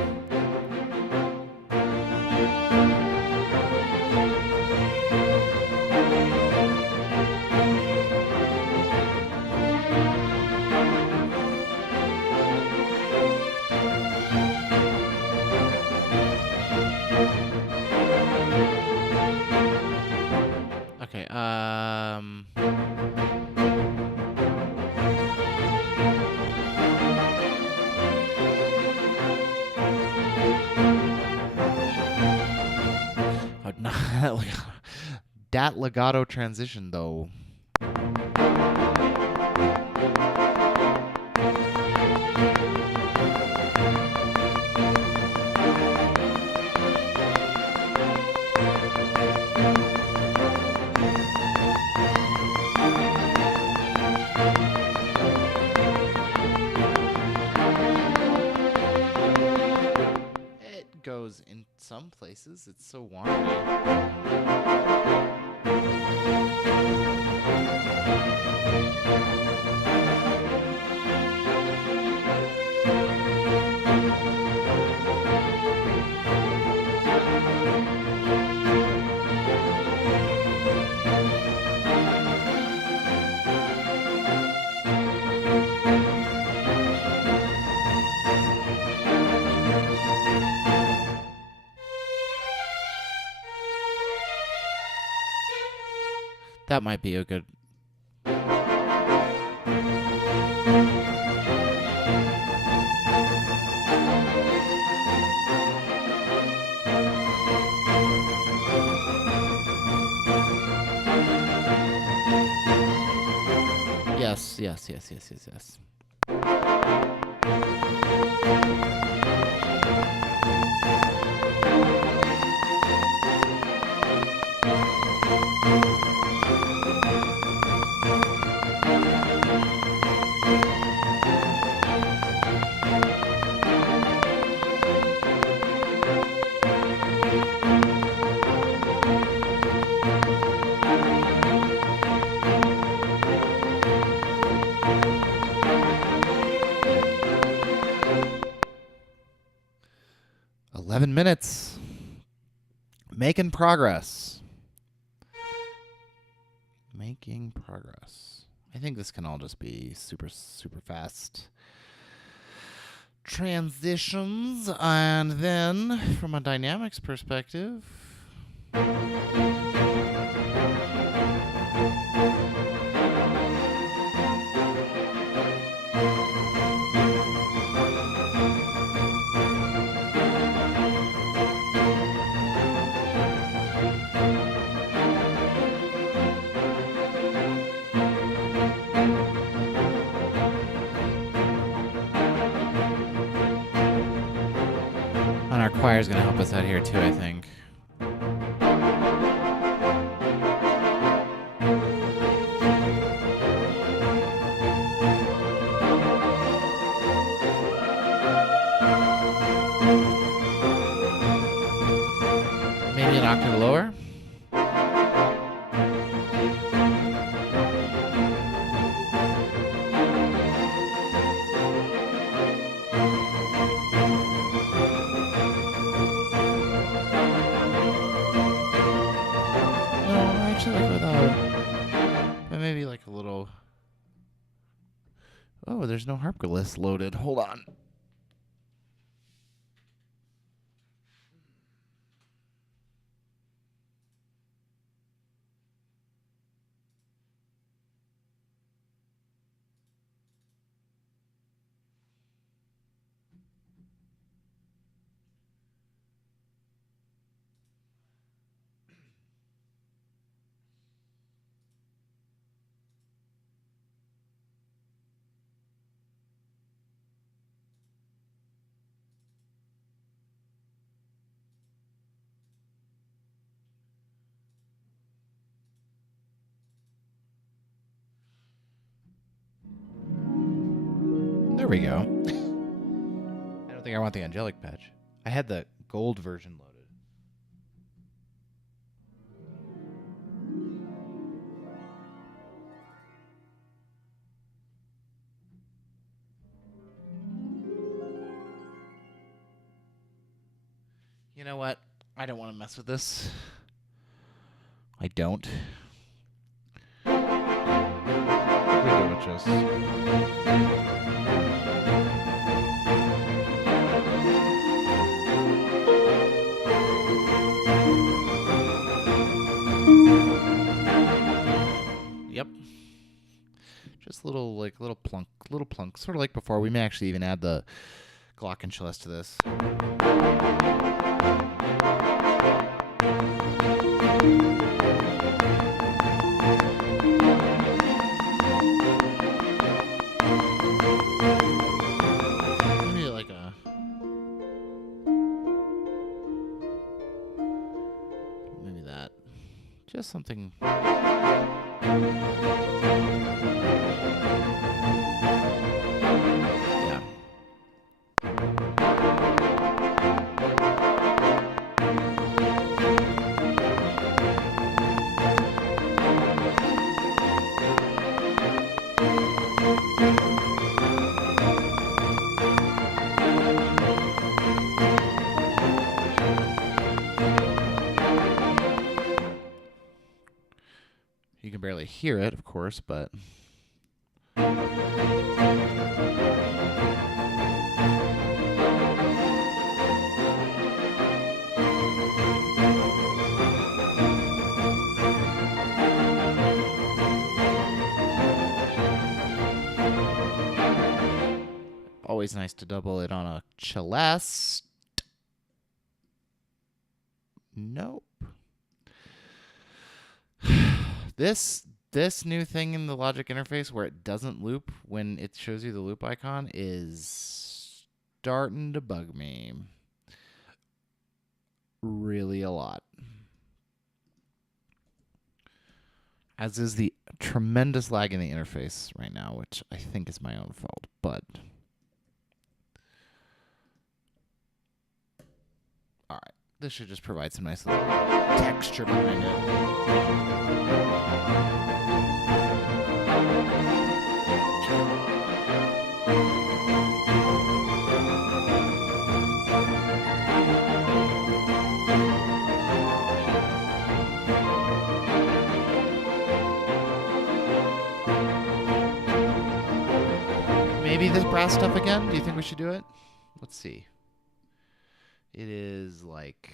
that legato transition, though. It goes in some places. It's so wonky. That might be a good... Yes. Minutes. Making progress. I think this can all just be super fast transitions. And then, from a dynamics perspective... Choir's gonna help us out here too, I think. Maybe an octave lower. Oh, there's no harpglyphs loaded. Hold on. There we go. I don't think I want the angelic patch. I had the gold version loaded. You know what? I don't want to mess with this. I don't. We do it just. Yep. Just little plunk, sort of like before. We may actually even add the Glockenschluss to this. something. Yeah. You can barely hear it, of course, but always nice to double it on a Celeste. Nope. This new thing in the Logic interface where it doesn't loop when it shows you the loop icon is starting to bug me really a lot. As is the tremendous lag in the interface right now, which I think is my own fault, but all right. This should just provide some nice little texture behind it. Maybe this brass stuff again? Do you think we should do it? Let's see. It is like,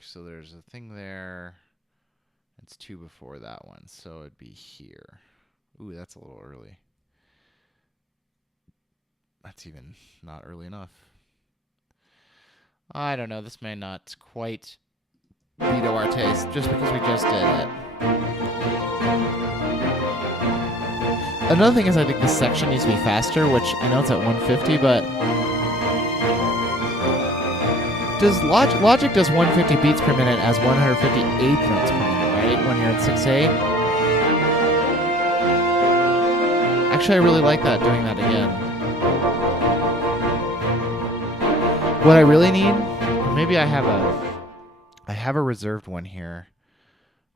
so there's a thing there. It's 2 before that one, so it'd be here. Ooh, that's a little early. That's even not early enough. I don't know. This may not quite be to our taste just because we just did it. Another thing is I think this section needs to be faster, which I know it's at 150, but does Logic does 150 beats per minute as 158 notes per minute, right? When you're at 6/8. Actually, I really like that, doing that again. What I really need, maybe I have a reserved one here.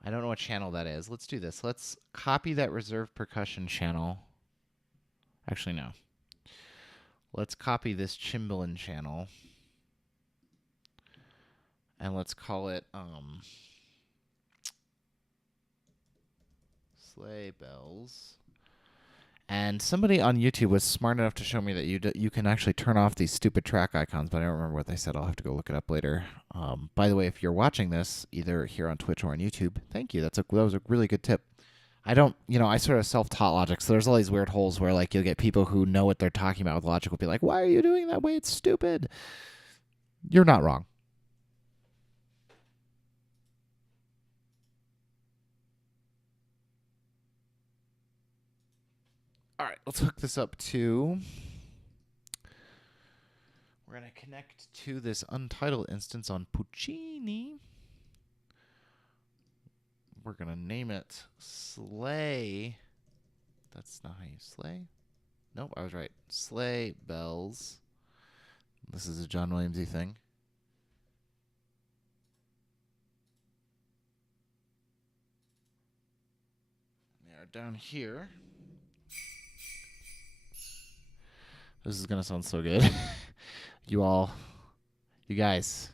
I don't know what channel that is. Let's do this. Let's copy that reserved percussion channel. Actually, no. Let's copy this Cimbalin channel. And let's call it Sleigh Bells. And somebody on YouTube was smart enough to show me that you can actually turn off these stupid track icons, but I don't remember what they said. I'll have to go look it up later. By the way, if you're watching this, either here on Twitch or on YouTube, thank you. That was a really good tip. I sort of self-taught Logic, so there's all these weird holes where like you'll get people who know what they're talking about with Logic will be like, why are you doing that way? It's stupid. You're not wrong. All right, let's hook this up to... We're going to connect to this untitled instance on Puccini. We're going to name it Sleigh. That's not how you slay. Nope, I was right. Sleigh Bells. This is a John Williamsy thing. They are down here. This is going to sound so good. You guys.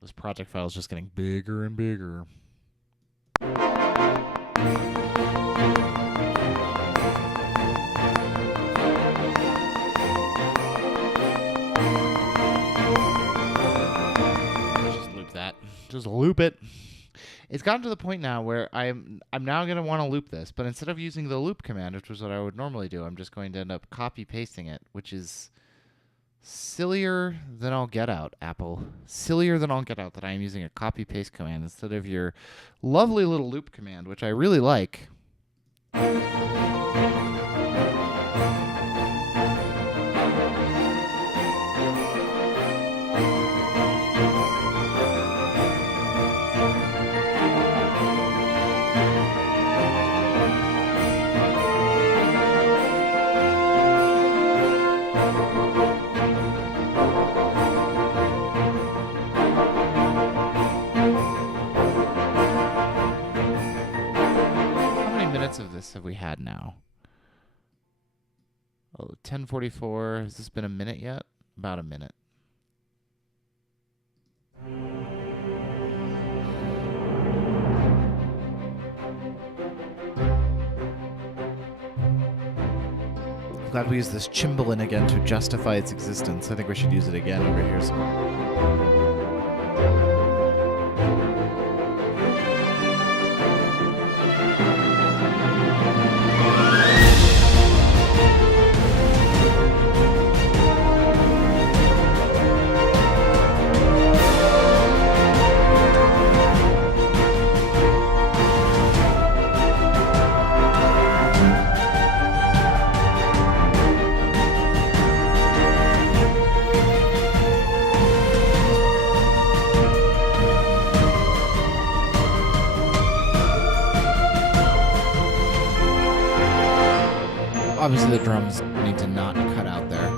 This project file is just getting bigger and bigger. Just loop that. Just loop it. It's gotten to the point now where I'm now going to want to loop this, but instead of using the loop command, which was what I would normally do, I'm just going to end up copy pasting it, which is sillier than I'll get out, Apple. Sillier than I'll get out that I am using a copy paste command instead of your lovely little loop command, which I really like. Of this have we had now? 10:44. Has this been a minute yet? About a minute. I'm glad we used this Chimbalin again to justify its existence. I think we should use it again over here. Obviously the drums need to not cut out there.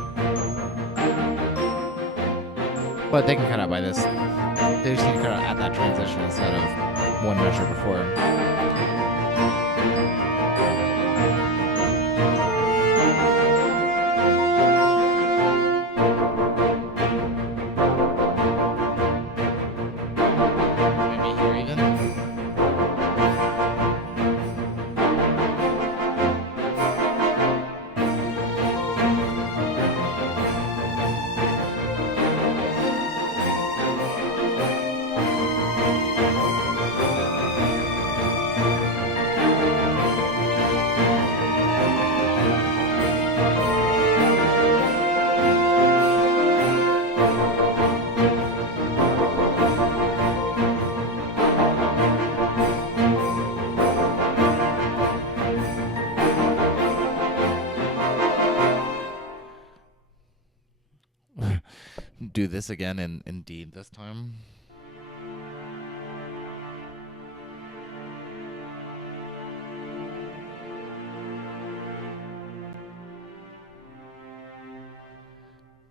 But they can cut out by this. They just need to cut out at that transition instead of one measure before. Do this again in Indeed this time.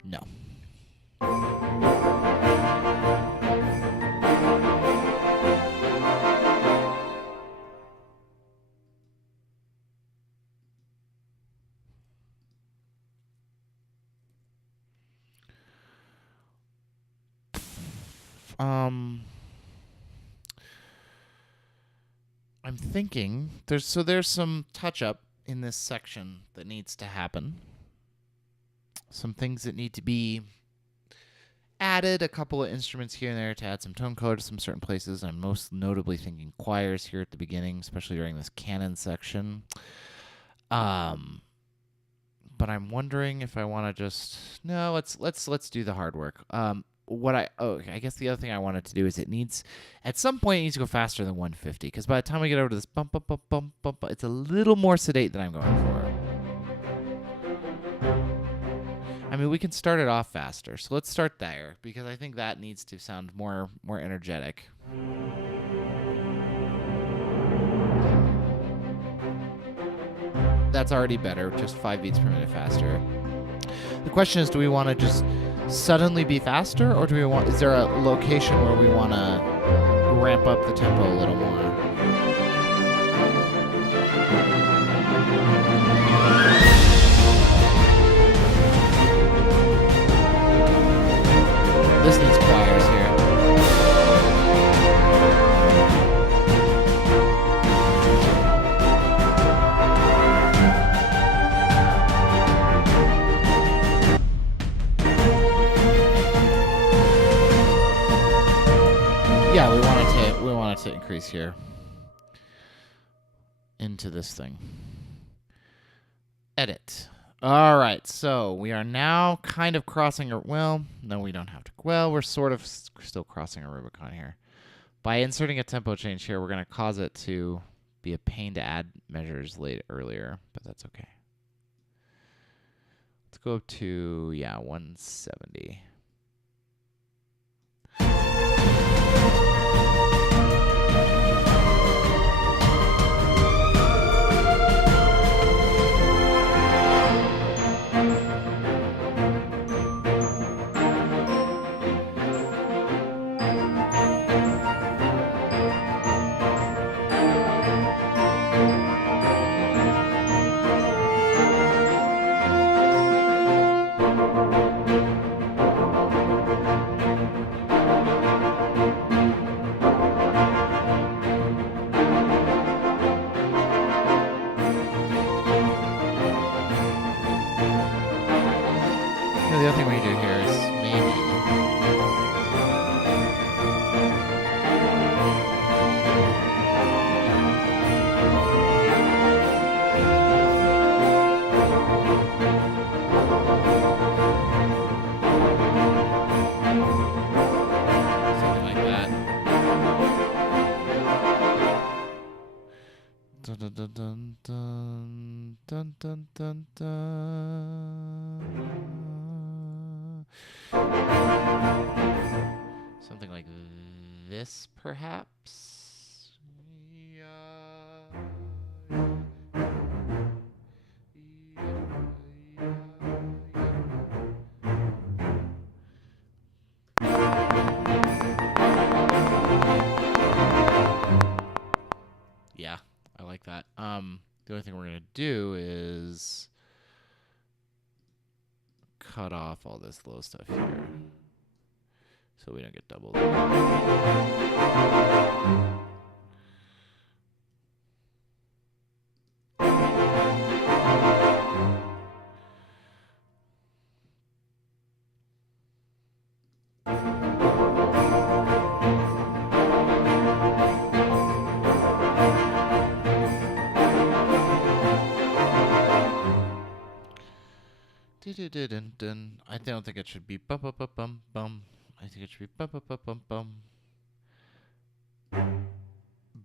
No. I'm thinking there's some touch up in this section that needs to happen. Some things that need to be added, a couple of instruments here and there to add some tone color to some certain places. I'm most notably thinking choirs here at the beginning, especially during this canon section. But I'm wondering if I want to let's do the hard work. I guess the other thing I wanted to do is at some point it needs to go faster than 150, because by the time we get over to this bump, bump, bump, bump, bump, it's a little more sedate than I'm going for. I mean, we can start it off faster, so let's start there, because I think that needs to sound more energetic. That's already better, just 5 beats per minute faster. The question is, do we want to just suddenly be faster, or is there a location where we want to ramp up the tempo a little more? This needs choirs here. Yeah, we want to increase here into this thing. Edit. All right, so we are now kind of crossing a... Well, no, we don't have to. Well, we're sort of still crossing a Rubicon here. By inserting a tempo change here, we're going to cause it to be a pain to add measures earlier, but that's okay. Let's go up to, 170. The other thing we can do here is maybe... something like that. Dun dun dun dun dun dun dun dun. Something like this, perhaps? Yeah, I like that. The only thing we're going to do is cut off all this low stuff here so we don't get doubled. I don't think it should be bum bum bum bum bum. I think it should be bum bum bum bum bum.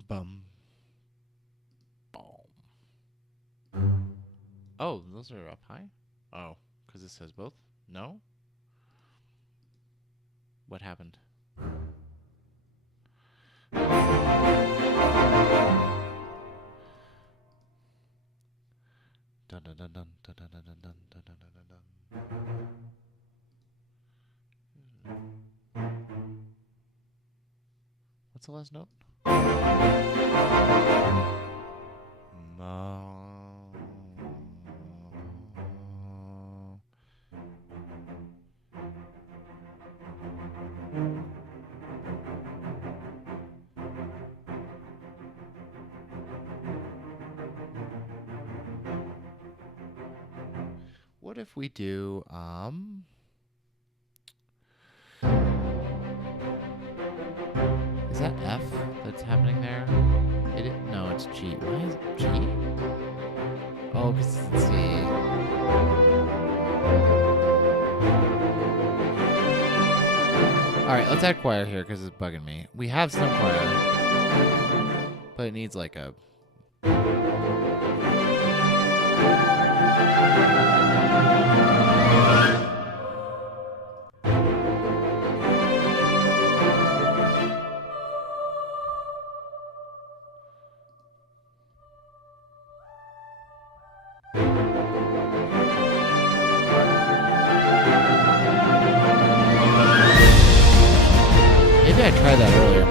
Bum. Boom. Oh, those are up high? Oh, because it says both? No? What happened? Dun dun dun dun dun dun dun dun dun dun dun dun. What's the last note? What if we do, is that F that's happening there? No, it's G. Why is it G? Oh, because it's C. Alright, let's add choir here because it's bugging me. We have some choir, but it needs like a... Maybe I tried that earlier.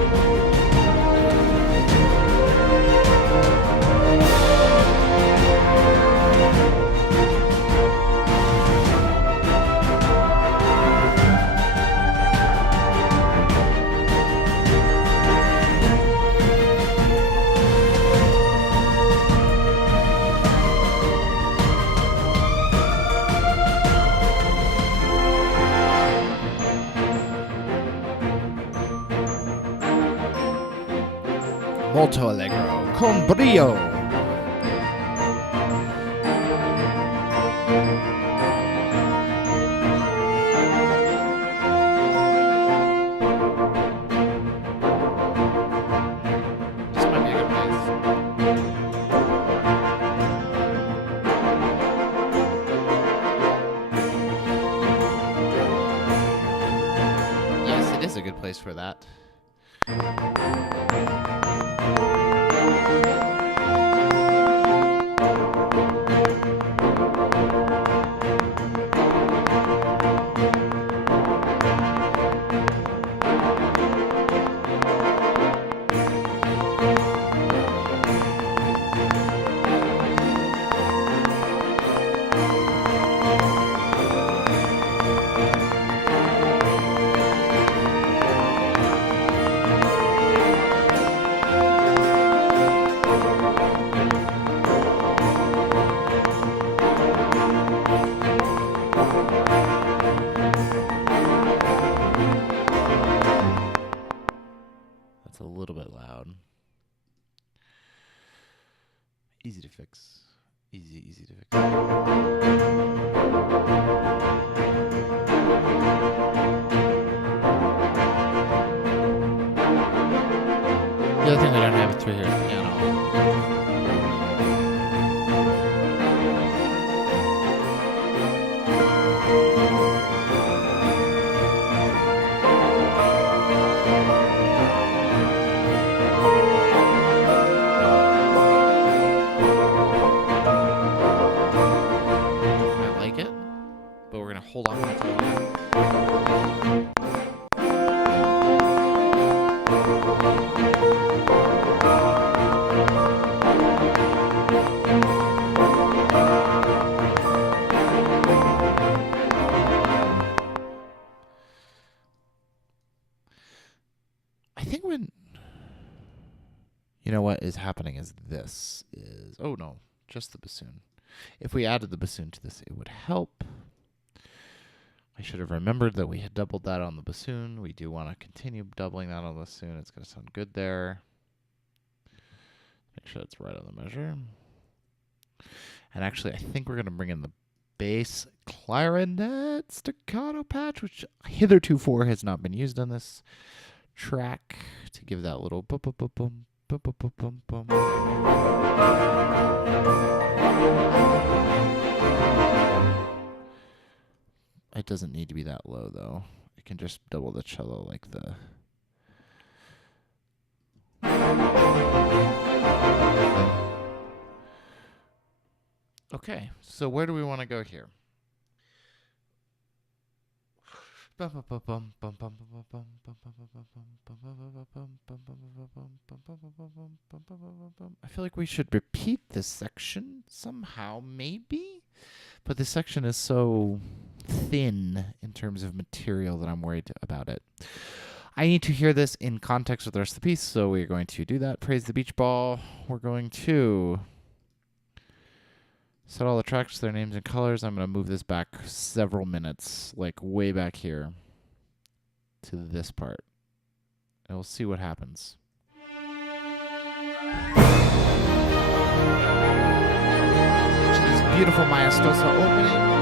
Molto allegro. Con brio. This might be a good place. Yes, it is a good place for that. That's a little bit loud. Easy to fix. Easy to fix. The other thing we don't have through here is the piano. I like it, but we're gonna hold on to it. I think when you know what is happening is this is just the bassoon. If we added the bassoon to this, it would help. I should have remembered that we had doubled that on the bassoon. We do want to continue doubling that on the bassoon. It's going to sound good there. Make sure it's right on the measure. And actually, I think we're going to bring in the bass clarinet staccato patch, which hitherto has not been used on this track, to give that little bum bum bum bum bum bum bum bum bum. It doesn't need to be that low though. It can just double the cello like the. Okay, so where do we want to go here? I feel like we should repeat this section somehow, maybe? But this section is so thin in terms of material that I'm worried about it. I need to hear this in context with the rest of the piece, so we're going to do that. Praise the Beach Ball. We're going to set all the tracks to their names and colors. I'm going to move this back several minutes, like way back here to this part. And we'll see what happens. This beautiful maestoso opening.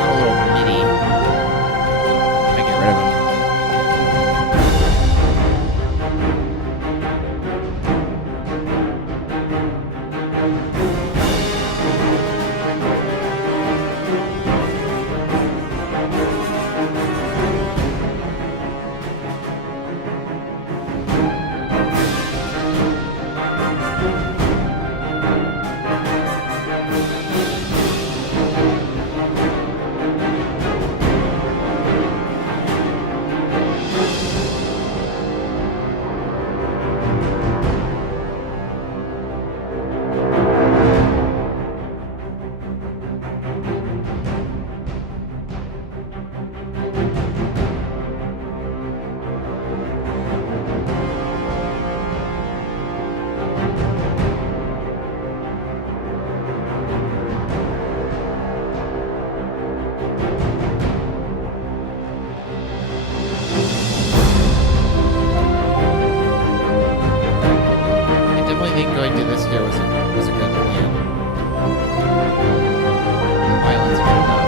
not a little MIDI. I get rid of him. Going to this year was a good plan. Violence turned up.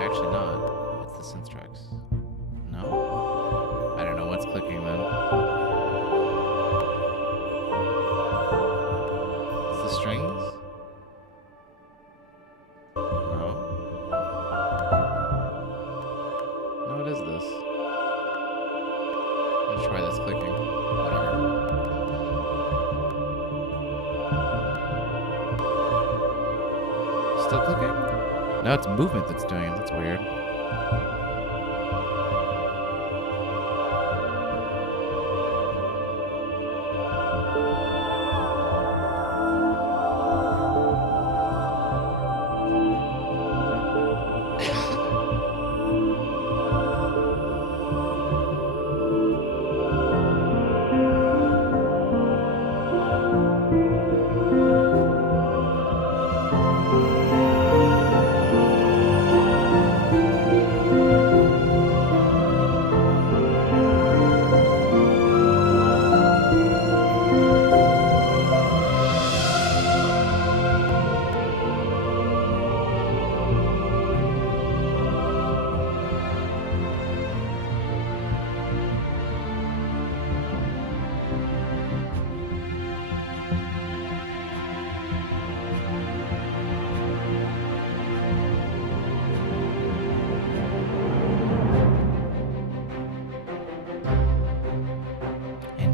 Actually not. It's the synth tracks. No? I don't know what's clicking then. It's the strings? No. No, it is this. Let's try this clicking. Whatever. Still clicking? No, it's movement that's doing it. That's weird.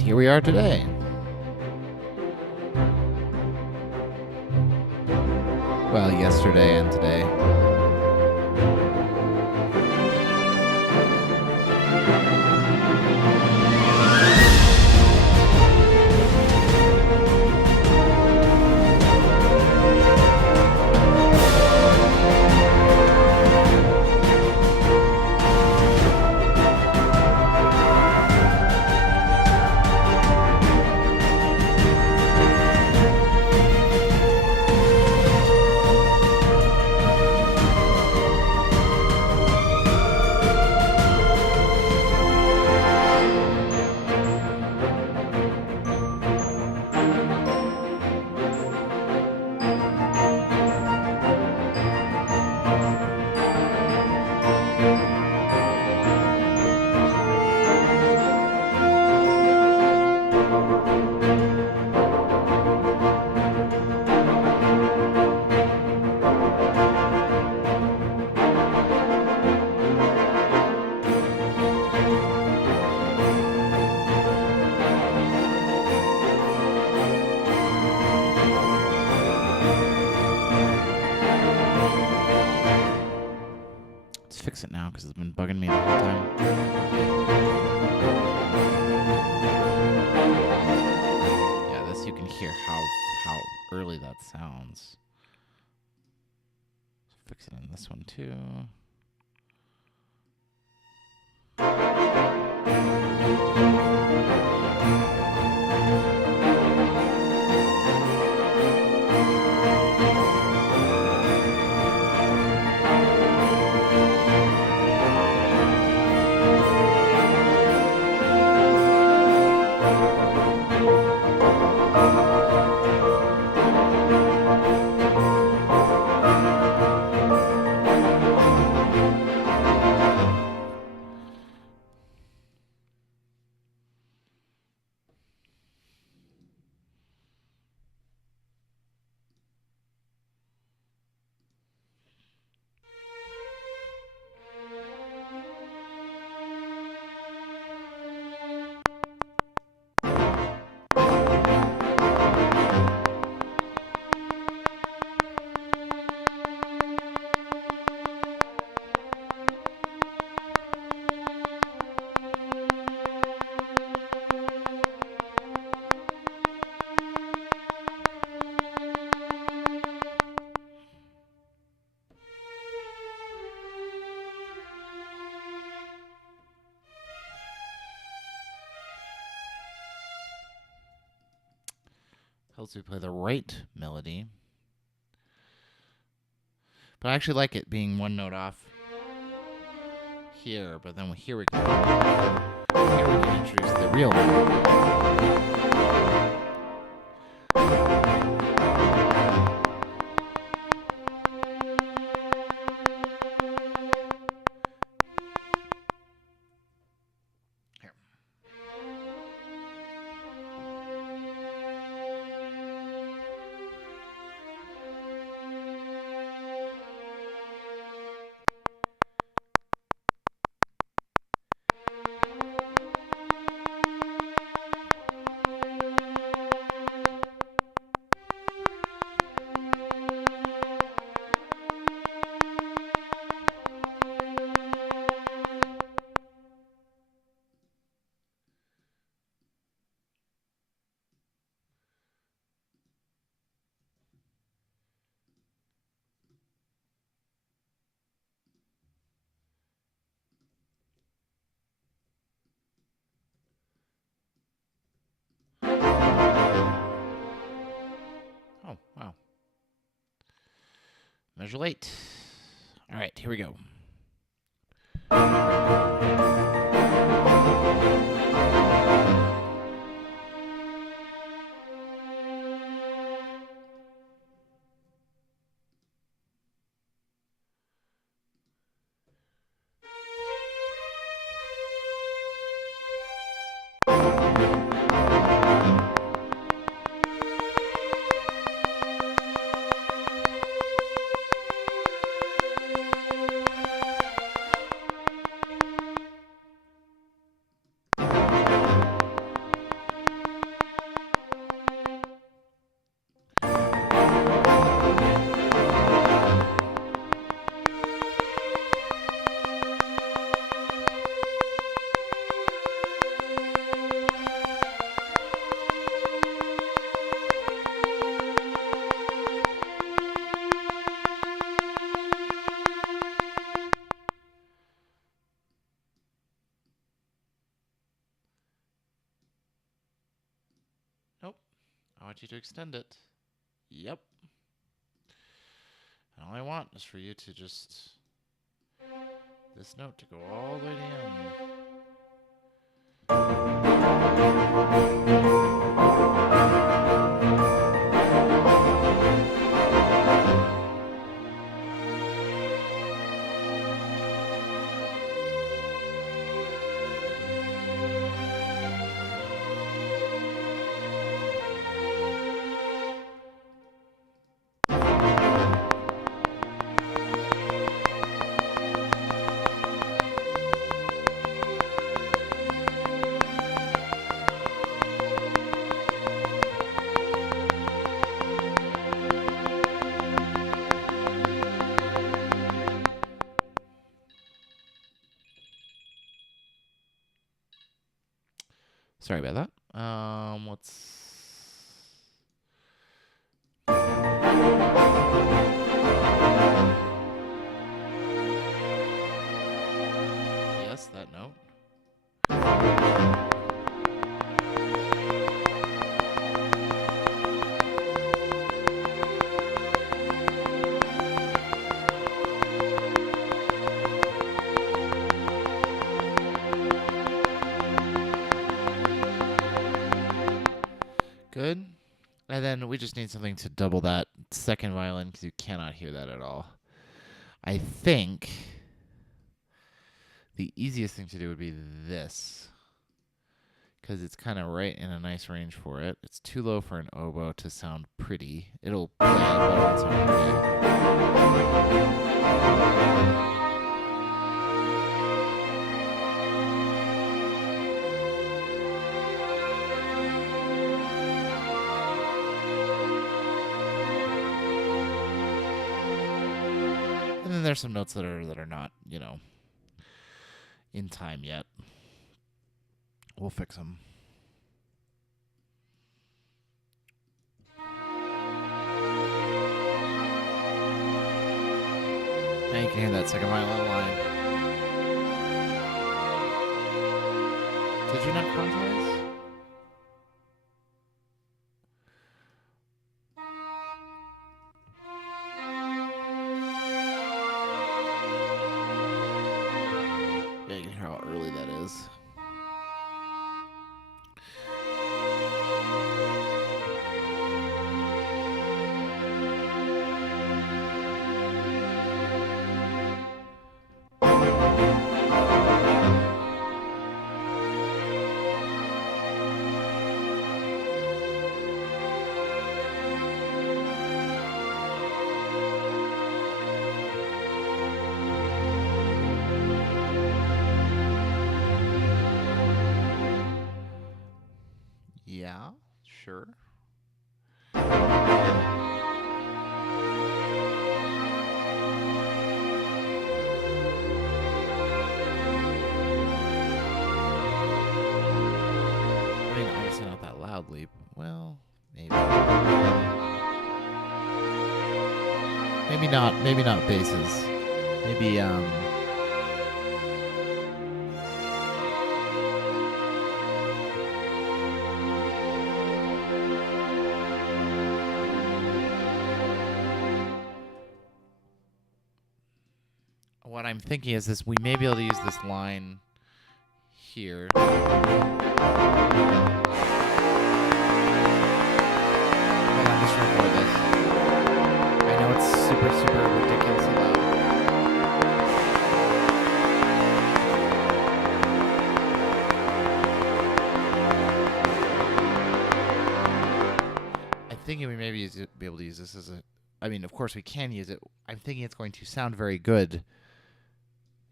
here we are today. Well, yesterday and today. Fix it now because it's been bugging me the whole time. Yeah, this you can hear how early that sounds. Fix it in this one too. Helps me play the right melody. But I actually like it being one note off here, but then here we can introduce the real one. Oh, wow. Measure late. All right, here we go. want you to extend it. Yep. And all I want is for you to just... this note to go all the way down. Sorry about that. Yes, that note. Good. And then we just need something to double that second violin because you cannot hear that at all. I think the easiest thing to do would be this because it's kind of right in a nice range for it. It's too low for an oboe to sound pretty. It'll play, but it won't sound pretty. There's some notes that are not, in time yet. We'll fix them. Now you can hear that second violin line. Did you not quantize? Yeah, sure. Obviously not that loudly. Well, maybe. Maybe not basses. Maybe, what I'm thinking is this, we may be able to use this line here. Just record this. I know it's super ridiculously loud. I'm thinking we maybe be able to use this as a... I mean, of course we can use it. I'm thinking it's going to sound very good.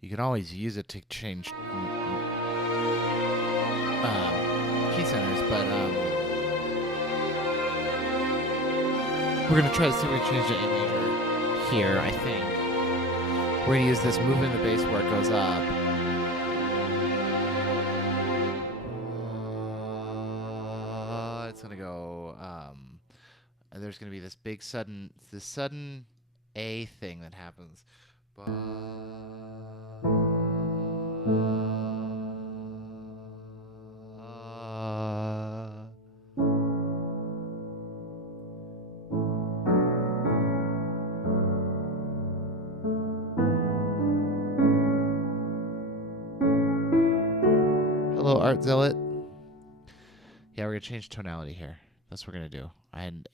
You can always use it to change key centers, but we're going to try to see if we can change the A major here, I think. We're going to use this move in the bass where it goes up. It's going to go, there's going to be this big sudden A thing that happens. Hello, Art Zealot. Yeah, we're gonna change tonality here. That's what we're gonna do. And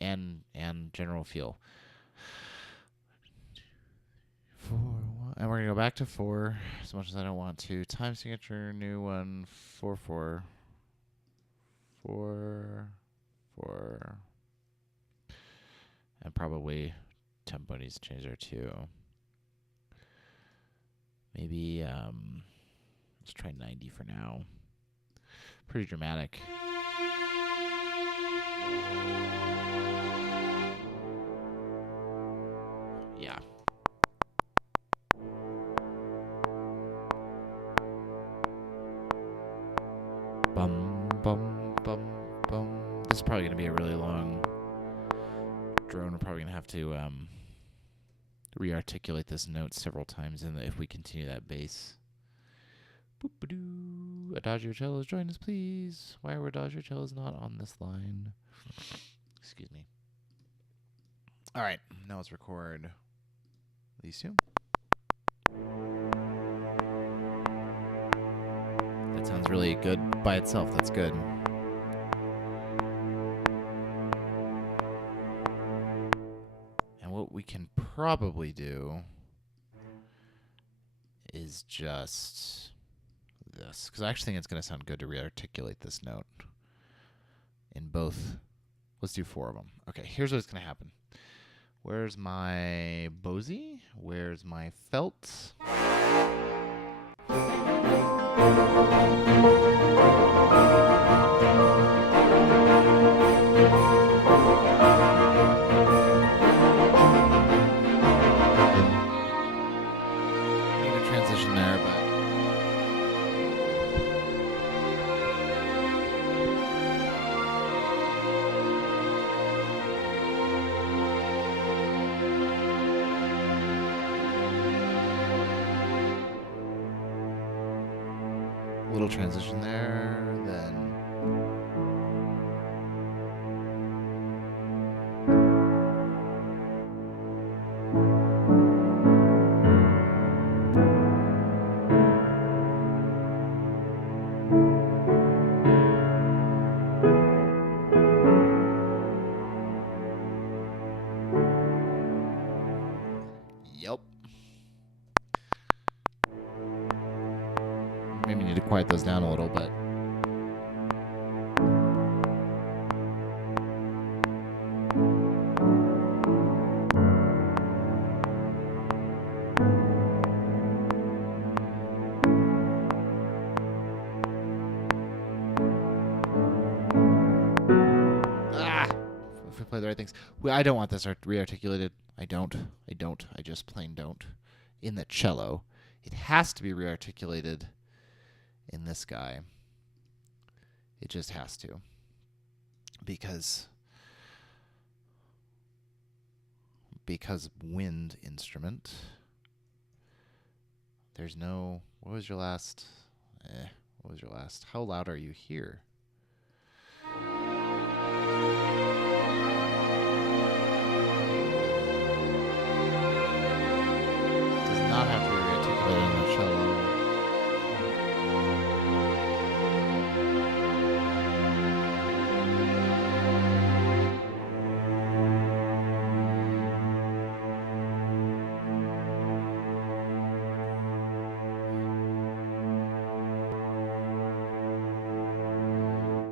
general feel. 4, 1, and we're gonna go back to 4 as much as I don't want to. Time signature, new one, 4 4 4 4, and probably tempo needs to change there too. Maybe let's try 90 for now. Pretty dramatic. Yeah. Bum, bum, bum, bum. This is probably going to be a really long drone. We're probably going to have to re-articulate this note several times if we continue that bass. Boop-a-doo. Adagio cellos, join us, please. Why are Adagio cellos not on this line? Excuse me. All right, now let's record these two. That sounds really good by itself. That's good. And what we can probably do is just this, because I actually think it's going to sound good to re-articulate this note in both. Let's do 4 of them. Okay, here's what's going to happen. Where's my Bose? Where's my felt? Need a transition there, but little transition there, then yep. Maybe need to quiet those down a little, but if we play the right things. I don't want this re-articulated. I don't. I just plain don't. In the cello. It has to be re-articulated in this guy. It just has to. Because wind instrument. There's no... What was your last... what was your last? How loud are you here? Does not have to be re-articulated in the cello.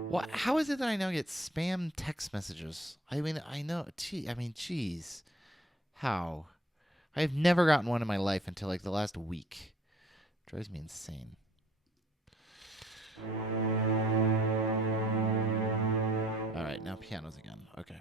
What? How is it that I now get spam text messages? I mean, I know. Geez. How? I've never gotten one in my life until like the last week. Drives me insane. All right, now pianos again. Okay.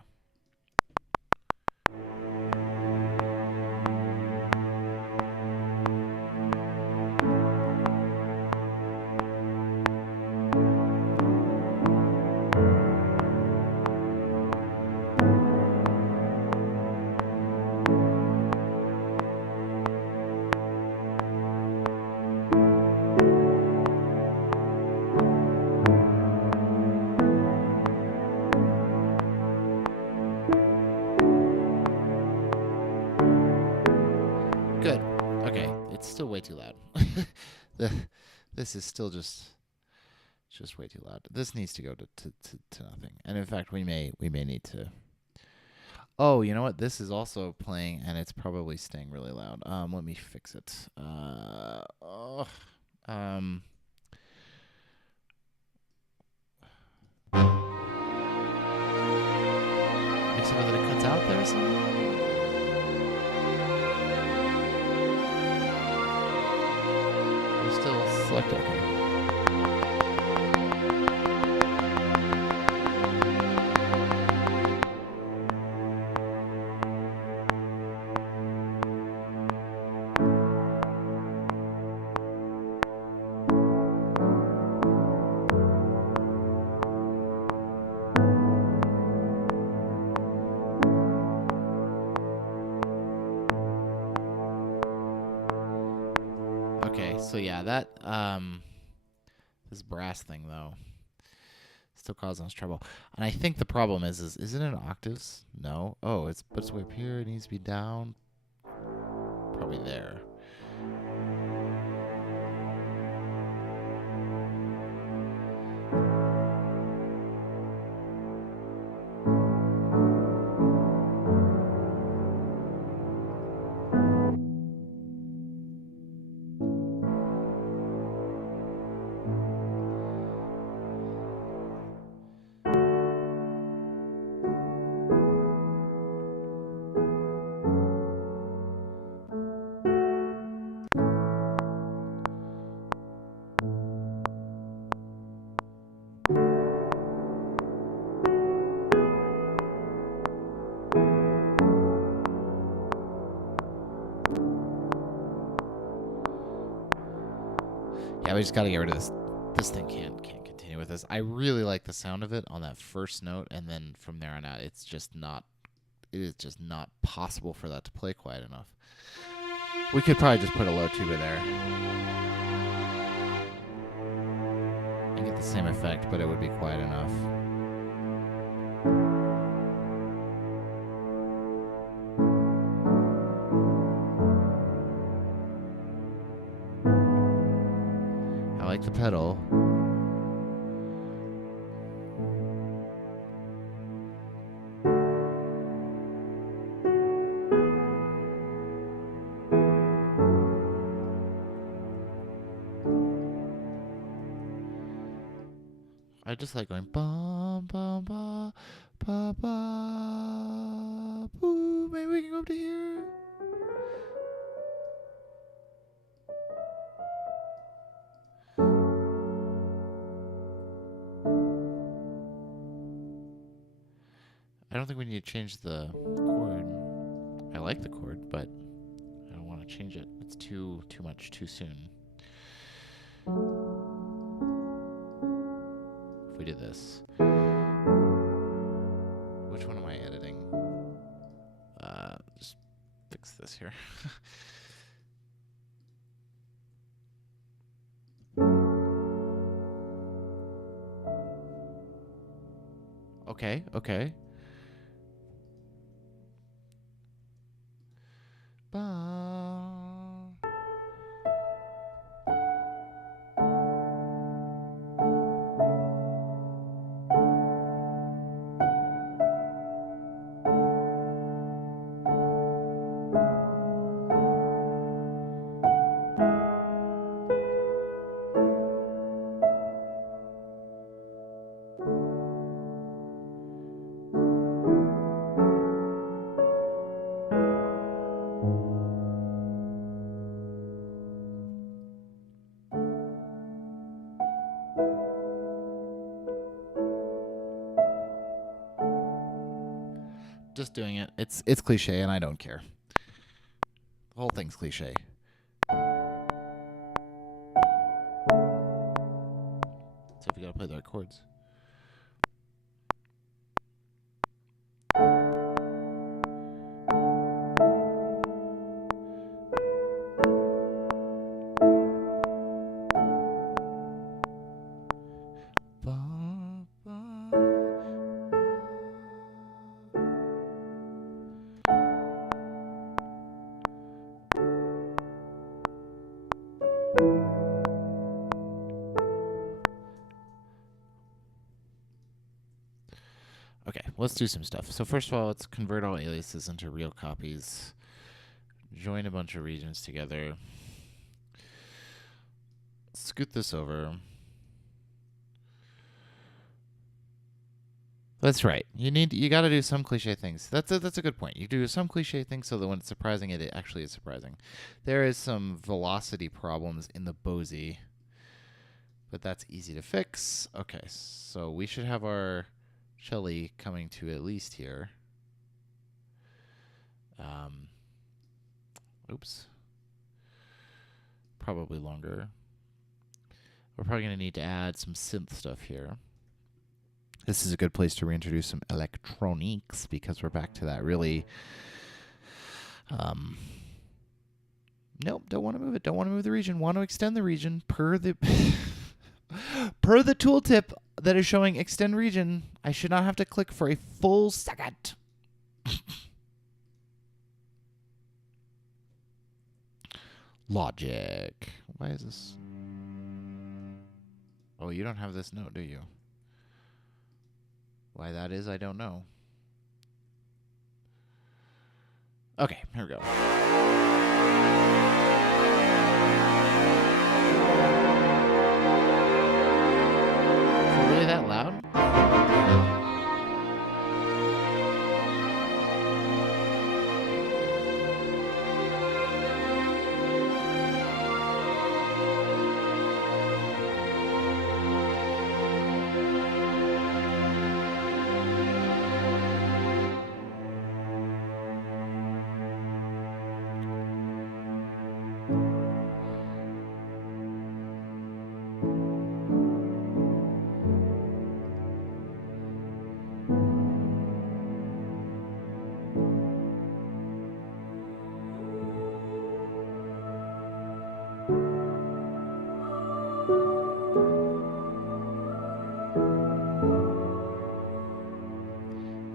Good. Okay, it's still way too loud. This is still just It's just way too loud. This needs to go to nothing. And in fact, we may need to. Oh, you know what? This is also playing, and it's probably staying really loud. Let me fix it. Makes it so that it cuts out there or something. We're still selected. Okay. Okay, so yeah, that this brass thing though still causing us trouble. And I think the problem is it in octaves? No. Oh, but it's way up here. It needs to be down. Probably there. Yeah, we just got to get rid of this. This thing can't continue with this. I really like the sound of it on that first note, and then from there on out, it's just not. It is just not possible for that to play quiet enough. We could probably just put a low tuba there and get the same effect, but it would be quiet enough. I like the pedal. I just like going bum bum ba ba ba boo. Maybe we can go up to here. I don't think we need to change the chord. I like the chord, but I don't want to change it. It's too much too soon. If we did this. Which one am I editing? Just fix this here. Okay. Ba. Just doing it. It's cliche, and I don't care. The whole thing's cliche. So if you gotta play the right chords. let's do some stuff. So first of all, let's convert all aliases into real copies. Join a bunch of regions together. Scoot this over. That's right. You got to do some cliche things. That's a good point. You do some cliche things so that when it's surprising, it actually is surprising. There is some velocity problems in the BOSI, but that's easy to fix. Okay, so we should have our Shelly coming to at least here. Oops. Probably longer. We're probably going to need to add some synth stuff here. This is a good place to reintroduce some electronics because we're back to that really... Nope, don't want to move it. Don't want to move the region. Want to extend the region per the... per the tooltip that is showing extend region. I should not have to click for a full second. Logic. Why is this? Oh, you don't have this note, do you? Why that is, I don't know. Okay, here we go. Is it really that loud?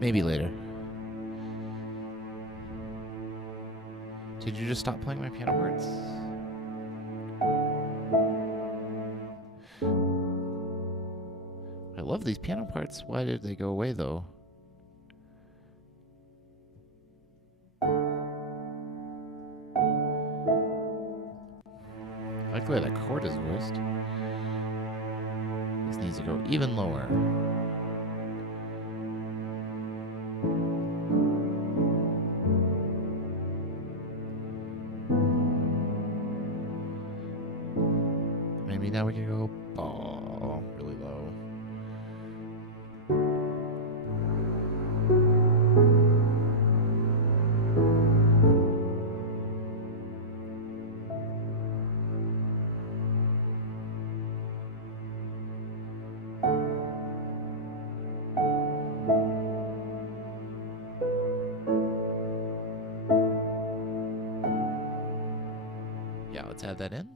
Maybe later. Did you just stop playing my piano parts? I love these piano parts. Why did they go away, though? I like the way that chord is voiced. This needs to go even lower. Maybe now we can go really low. Yeah, let's add that in.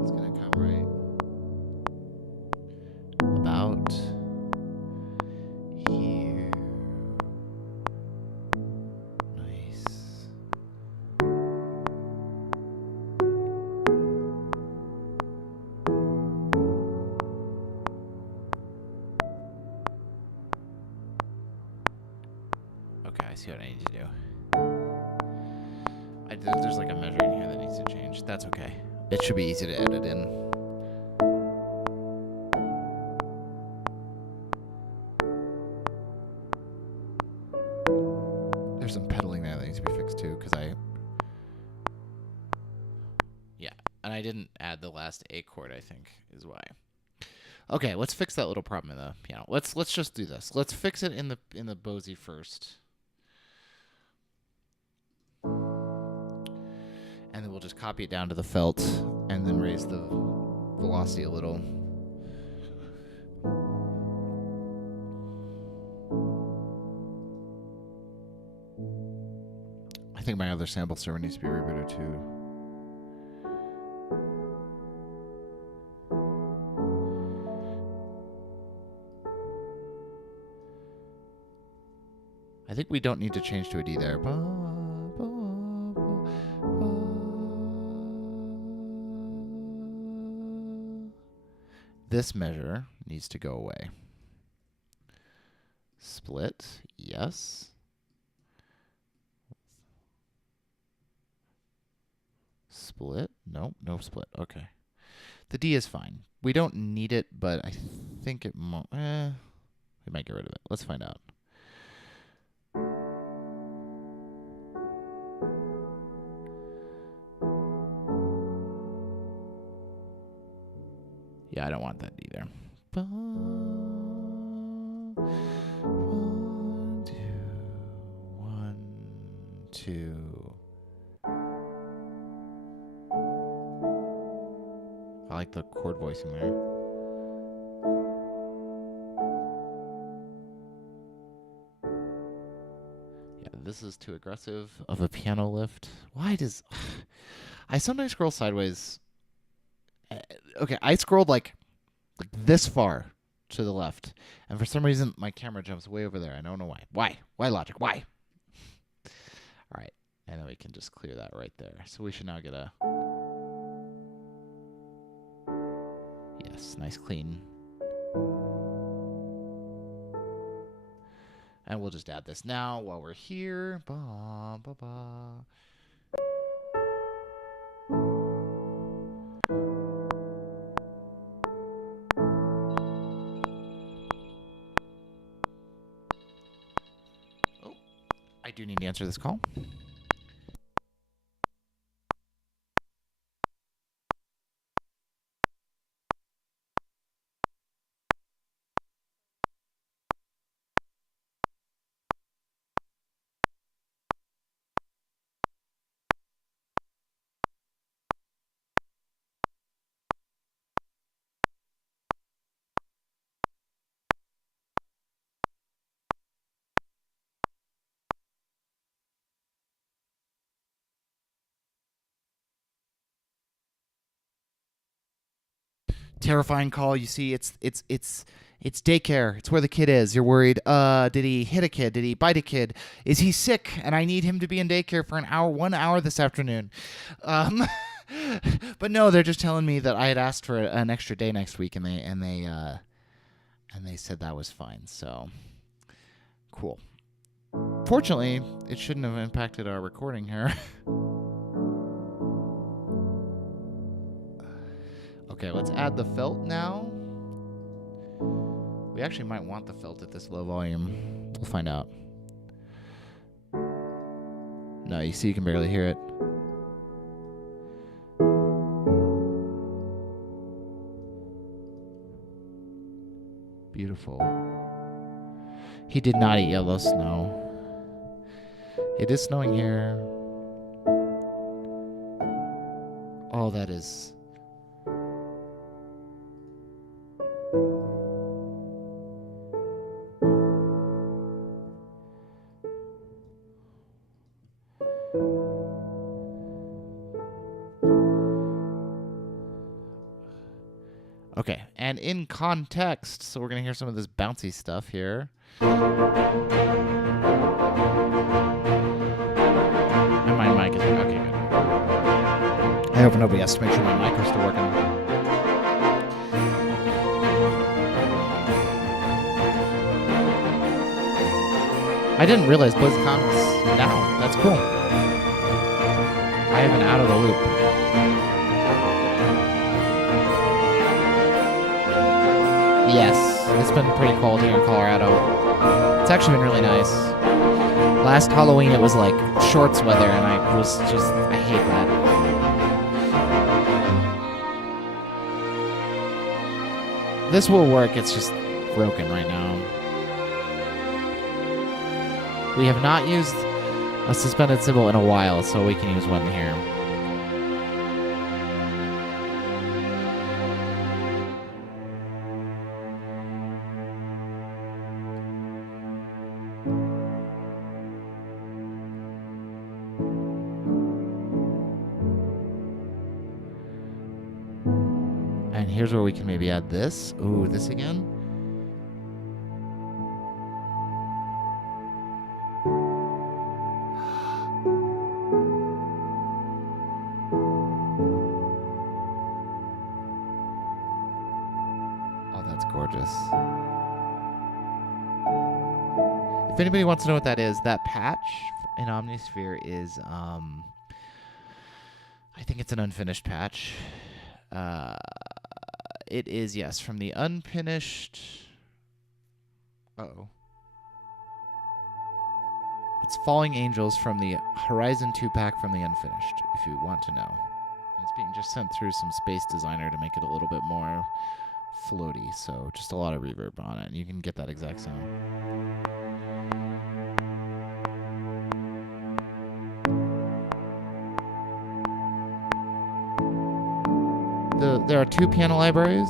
It's gonna come right about here. Nice. Okay, I see what I need to do. There's like a measure in here that needs to change. That's okay. It should be easy to edit in. There's some pedaling there that needs to be fixed too, because yeah, and I didn't add the last A chord, I think, is why. Okay, let's fix that little problem in the piano. Let's just do this. Let's fix it in the BOSI first. And then we'll just copy it down to the felt and then raise the velocity a little. I think my other sample server needs to be rebooted too. I think we don't need to change to a D there. This measure needs to go away. Split, yes. Split, nope, no split. Okay. The D is fine. We don't need it, but I think it we might get rid of it. Let's find out. Yeah, I don't want that either. 1, 2, 1, 2. I like the chord voicing there. Yeah, this is too aggressive of a piano lift. Why does... I sometimes scroll sideways. Okay, I scrolled like this far to the left, and for some reason my camera jumps way over there. I don't know why. Why Logic? Why? All right, and then we can just clear that right there. So we should now get a... Yes, nice clean. And we'll just add this now while we're here. Ba, ba, ba. Oh, I do need to answer this call. Terrifying call. You see, it's daycare. It's where the kid is. You're worried. Did he hit a kid? Did he bite a kid? Is he sick? And I need him to be in daycare for 1 hour this afternoon. But no, they're just telling me that I had asked for an extra day next week, and they said that was fine. So cool. Fortunately, it shouldn't have impacted our recording here. Okay, let's add the felt now. We actually might want the felt at this low volume. We'll find out. No, you see, you can barely hear it. Beautiful. He did not eat yellow snow. It is snowing here. Oh, that is... Okay, and in context, so we're going to hear some of this bouncy stuff here. And my mic is... Okay, good. I hope nobody has to make sure my mic is still working. I didn't realize BlizzCon was now. That's cool. I have an out of the loop. Yes, it's been pretty cold here in Colorado. It's actually been really nice. Last Halloween it was like shorts weather, and I hate that. This will work, it's just broken right now. We have not used a suspended cymbal in a while, so we can use one here. And here's where we can maybe add this. Ooh, this again. gorgeous. If anybody wants to know what that is, that patch in Omnisphere is, I think it's an unfinished patch. It is, yes, from the unfinished. Uh-oh. It's Falling Angels from the Horizon 2 pack from the unfinished, if you want to know. It's being just sent through some Space Designer to make it a little bit more floaty, so just a lot of reverb on it, and you can get that exact sound. There are 2 piano libraries.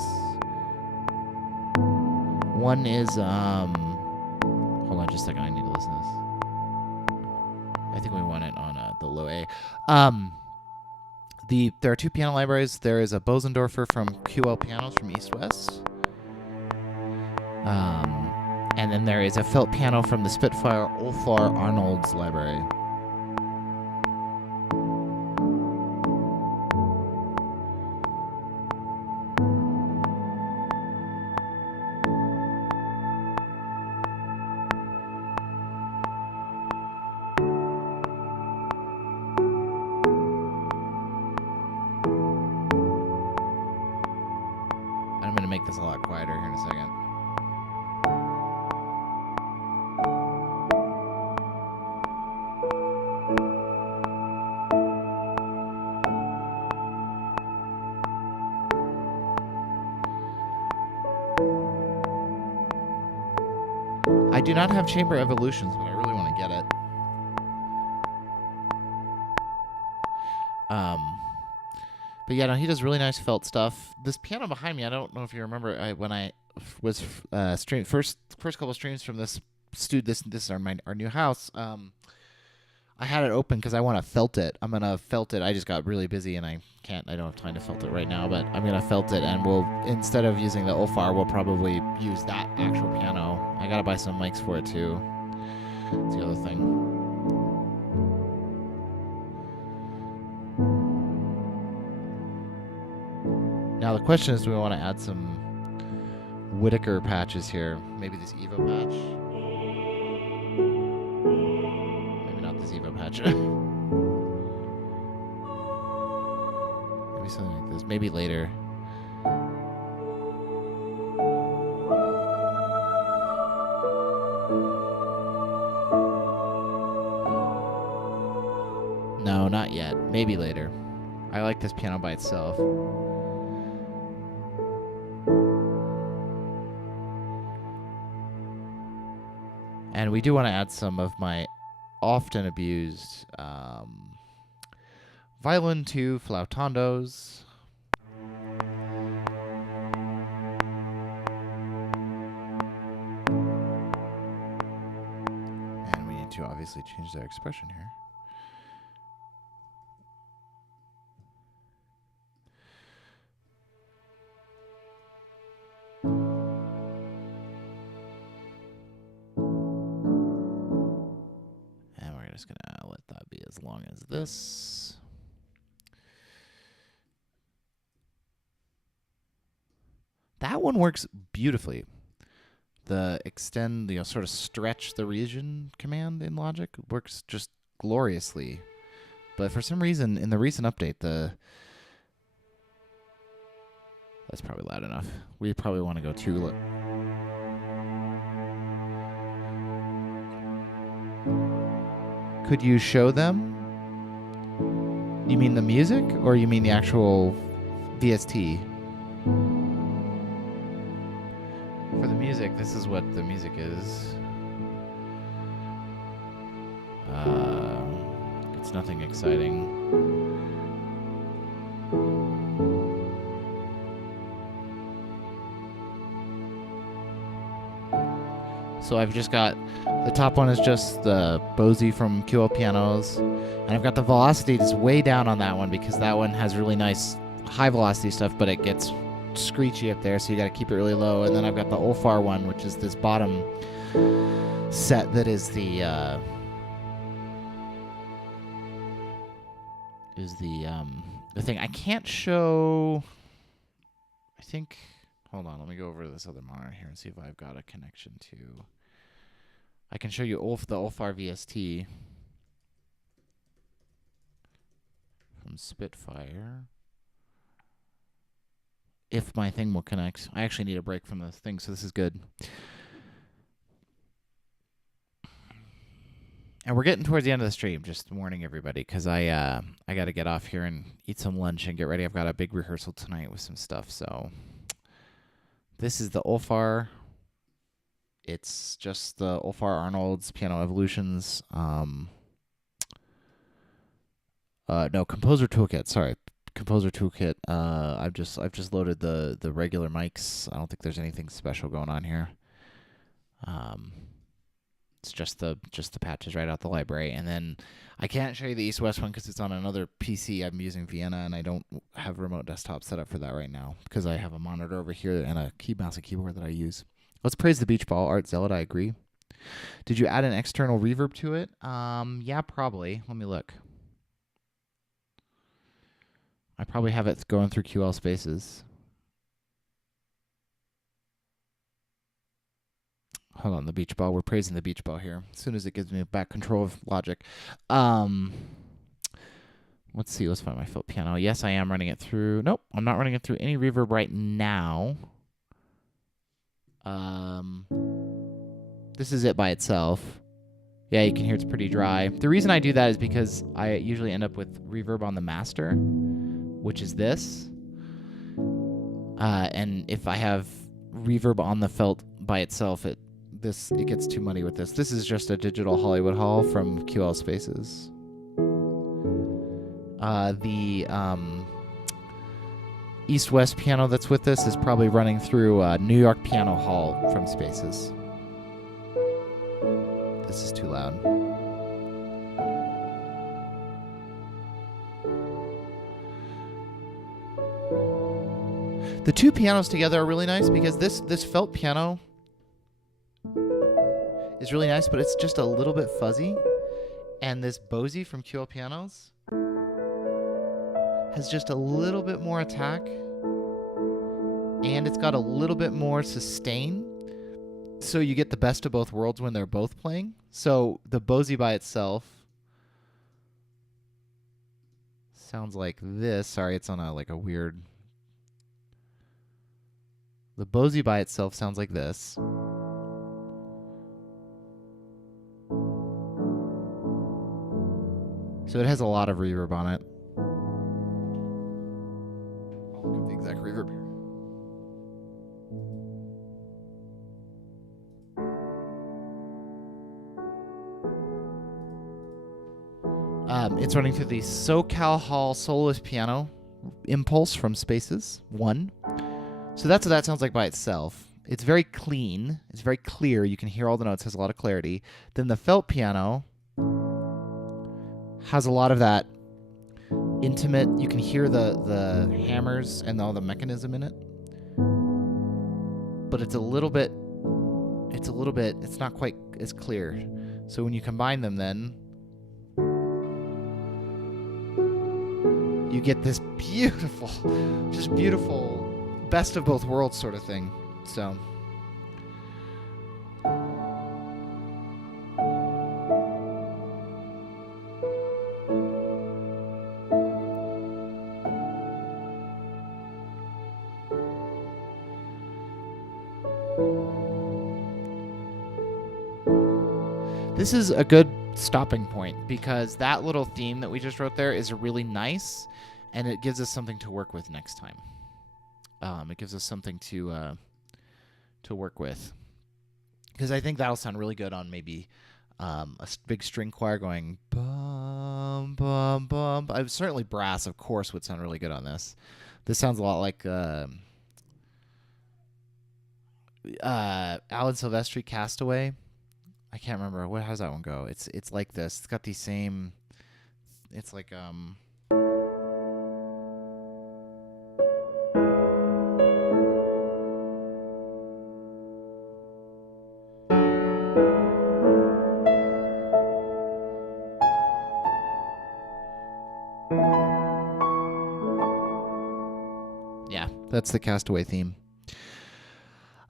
One is, hold on just a second, I need to listen to this. I think we want it on the low A. There are 2 piano libraries. There is a Bosendorfer from QL Pianos from East West. And then there is a felt piano from the Spitfire Olfar Arnold's library. I'm going to make this a lot quieter here in a second. I do not have Chamber Evolutions, but I really want to get it. But yeah, no, he does really nice felt stuff. This piano behind me, I don't know if you remember when I was first couple streams from this this is our new house. I had it open because I want to felt it. I'm gonna felt it. I just got really busy and I don't have time to felt it right now. But I'm gonna felt it, and we'll, instead of using the Olfar, we'll probably use that actual piano. I gotta buy some mics for it too. That's the other thing. Now the question is, do we want to add some Whittaker patches here? Maybe this Evo patch. Maybe not this Evo patch. Maybe something like this. Maybe later. No, not yet. Maybe later. I like this piano by itself. And we do want to add some of my often abused violin 2 flautandos. And we need to obviously change their expression here. Just gonna let that be as long as this. That one works beautifully. The extend, sort of stretch the region command in Logic works just gloriously. But for some reason, in the recent update, that's probably loud enough. We probably want to go too low. Could you show them? You mean the music, or you mean the actual VST? For the music, this is what the music is. It's nothing exciting. So I've just got, the top one is just the Bose from QL Pianos, and I've got the velocity just way down on that one because that one has really nice high velocity stuff, but it gets screechy up there, so you got to keep it really low. And then I've got the Olfar one, which is this bottom set that is the thing. I can't show. I think. Hold on, let me go over to this other monitor here and see if I've got a connection to... I can show you the Ulfar VST from Spitfire. If my thing will connect. I actually need a break from this thing, so this is good. And we're getting towards the end of the stream, just warning everybody, because I got to get off here and eat some lunch and get ready. I've got a big rehearsal tonight with some stuff, so... This is the Ulfar. It's just the Ulfar Arnold's Piano Evolutions. No, Composer Toolkit. Sorry, Composer Toolkit. I've just loaded the regular mics. I don't think there's anything special going on here. It's just the patches right out the library, and then I can't show you the East-West one because it's on another PC. I'm using Vienna, and I don't have remote desktop set up for that right now because I have a monitor over here and a mouse and keyboard that I use. Let's praise the beach ball, Art Zealot. I agree. Did you add an external reverb to it? Yeah, probably. Let me look. I probably have it going through QL Spaces. Hold on, the beach ball. We're praising the beach ball here. As soon as it gives me back control of Logic. Let's see. Let's find my Felt piano. Yes, I am running it through. Nope, I'm not running it through any reverb right now. This is it by itself. Yeah, you can hear it's pretty dry. The reason I do that is because I usually end up with reverb on the master, which is this. And if I have reverb on the Felt by itself, it gets too muddy with this. This is just a digital Hollywood Hall from QL Spaces. The East-West piano that's with this is probably running through New York Piano Hall from Spaces. This is too loud. The two pianos together are really nice because this Felt piano is really nice, but it's just a little bit fuzzy. And this Bose from QL Pianos has just a little bit more attack. And it's got a little bit more sustain. So you get the best of both worlds when they're both playing. So the Bose by itself sounds like this. Sorry, it's on a weird... The Bose by itself sounds like this. So it has a lot of reverb on it. I'll look up the exact reverb here. It's running through the SoCal Hall Soloist Piano Impulse from Spaces 1. So that's what that sounds like by itself. It's very clean. It's very clear. You can hear all the notes. Has a lot of clarity. Then the Felt piano has a lot of that intimate. You can hear the hammers and all the mechanism in it. But it's not quite as clear. So when you combine them then, you get this beautiful, just beautiful, best of both worlds sort of thing. So... This is a good stopping point because that little theme that we just wrote there is really nice, and it gives us something to work with next time. It gives us something to work with, because I think that'll sound really good on maybe big string choir going bum bum bum. Certainly brass, of course, would sound really good on this. This sounds a lot like Alan Silvestri Castaway. I can't remember. How does that one go? It's like this. It's got the same... It's like... Yeah, that's the Castaway theme.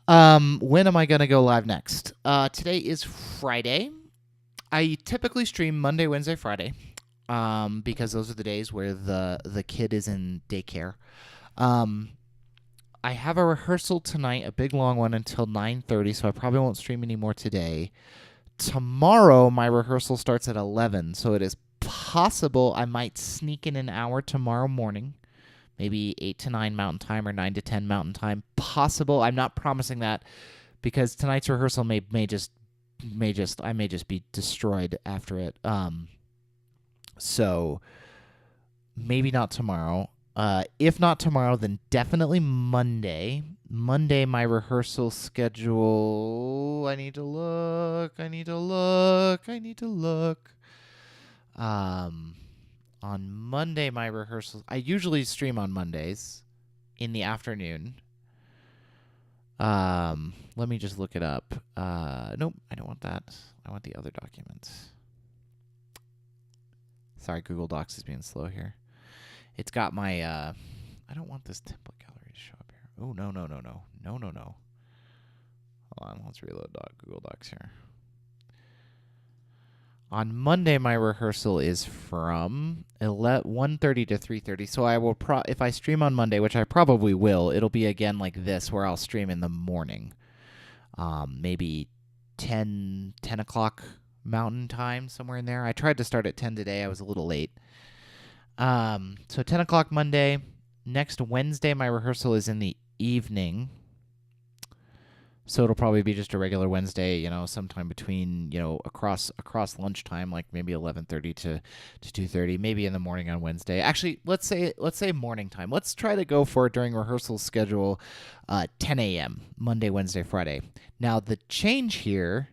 When am I going to go live next? Today is Friday. I typically stream Monday, Wednesday, Friday, because those are the days where the kid is in daycare. I have a rehearsal tonight, a big long one until 9:30, so I probably won't stream anymore today. Tomorrow, my rehearsal starts at 11, so it is possible I might sneak in an hour tomorrow morning, maybe 8 to 9 Mountain Time or 9 to 10 Mountain Time. Possible. I'm not promising that because tonight's rehearsal may just be destroyed after it. So maybe not tomorrow. If not tomorrow, then definitely Monday. Monday, my rehearsal schedule. I need to look. On Monday, my rehearsals. I usually stream on Mondays in the afternoon. Let me just look it up. Nope, I don't want that. I want the other documents. Sorry, Google Docs is being slow here. It's got my, I don't want this template gallery to show up here. Oh, no. Hold on, let's reload Google Docs here. On Monday, my rehearsal is from 1:30 to 3:30. So I will if I stream on Monday, which I probably will, it'll be again like this, where I'll stream in the morning, maybe 10 o'clock Mountain Time, somewhere in there. I tried to start at 10 today. I was a little late. So 10 o'clock Monday. Next Wednesday, my rehearsal is in the evening. So it'll probably be just a regular Wednesday, sometime between, across lunchtime, like maybe 11:30 to 2:30, maybe in the morning on Wednesday. Actually, let's say morning time. Let's try to go for during rehearsal schedule 10 a.m. Monday, Wednesday, Friday. Now, the change here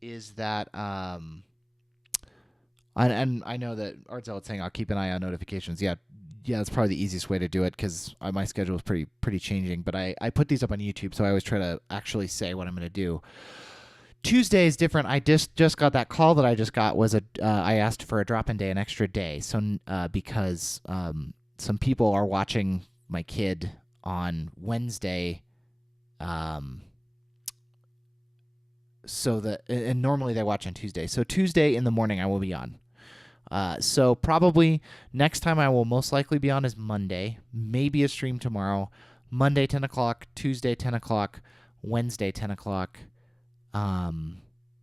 is that and I know that Artzel is saying I'll keep an eye on notifications. Yeah, that's probably the easiest way to do it because my schedule is pretty changing. But I put these up on YouTube, so I always try to actually say what I'm going to do. Tuesday is different. I just got that call that I just got was I asked for a drop-in day, an extra day. So because some people are watching my kid on Wednesday, and normally they watch on Tuesday. So Tuesday in the morning I will be on. So probably next time I will most likely be on is Monday, maybe a stream tomorrow, Monday 10 o'clock, Tuesday 10 o'clock, Wednesday 10 o'clock,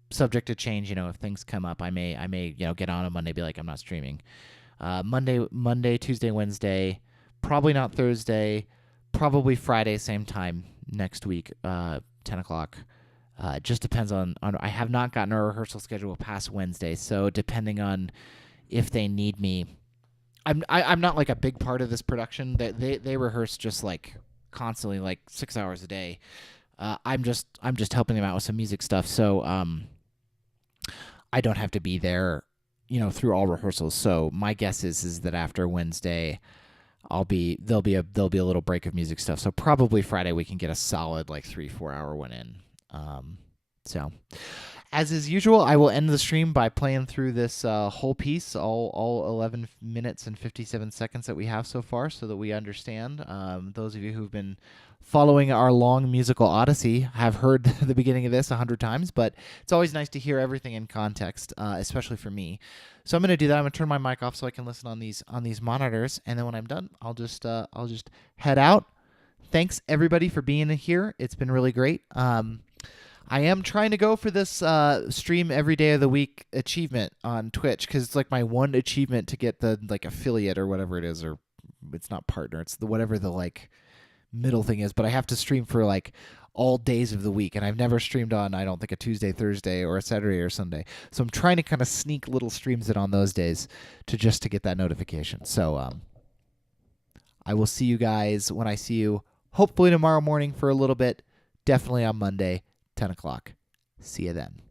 subject to change, if things come up, I may get on Monday, be like, I'm not streaming, Monday, Tuesday, Wednesday, probably not Thursday, probably Friday, same time next week, 10 o'clock. Just depends on I have not gotten a rehearsal schedule past Wednesday, so depending on if they need me, I'm not like a big part of this production. They rehearse just like constantly, like 6 hours a day. I'm just helping them out with some music stuff, so I don't have to be there, through all rehearsals. So my guess is that after Wednesday, there'll be a little break of music stuff. So probably Friday we can get a solid like 3-4 hour one in. So, as is usual, I will end the stream by playing through this whole piece, all 11 minutes and 57 seconds that we have so far, so that we understand. Those of you who've been following our long musical odyssey have heard the beginning of this 100 times, but it's always nice to hear everything in context, especially for me. So I'm going to do that. I'm going to turn my mic off so I can listen on these monitors, and then when I'm done, I'll just head out. Thanks everybody for being here. It's been really great. I am trying to go for this stream every day of the week achievement on Twitch because it's like my one achievement to get the like affiliate or whatever it is, or it's not partner, it's whatever the like middle thing is. But I have to stream for like all days of the week, and I've never streamed on, I don't think, a Tuesday, Thursday, or a Saturday or Sunday. So I'm trying to kind of sneak little streams in on those days to get that notification. So I will see you guys when I see you. Hopefully tomorrow morning for a little bit. Definitely on Monday. 10 o'clock. See you then.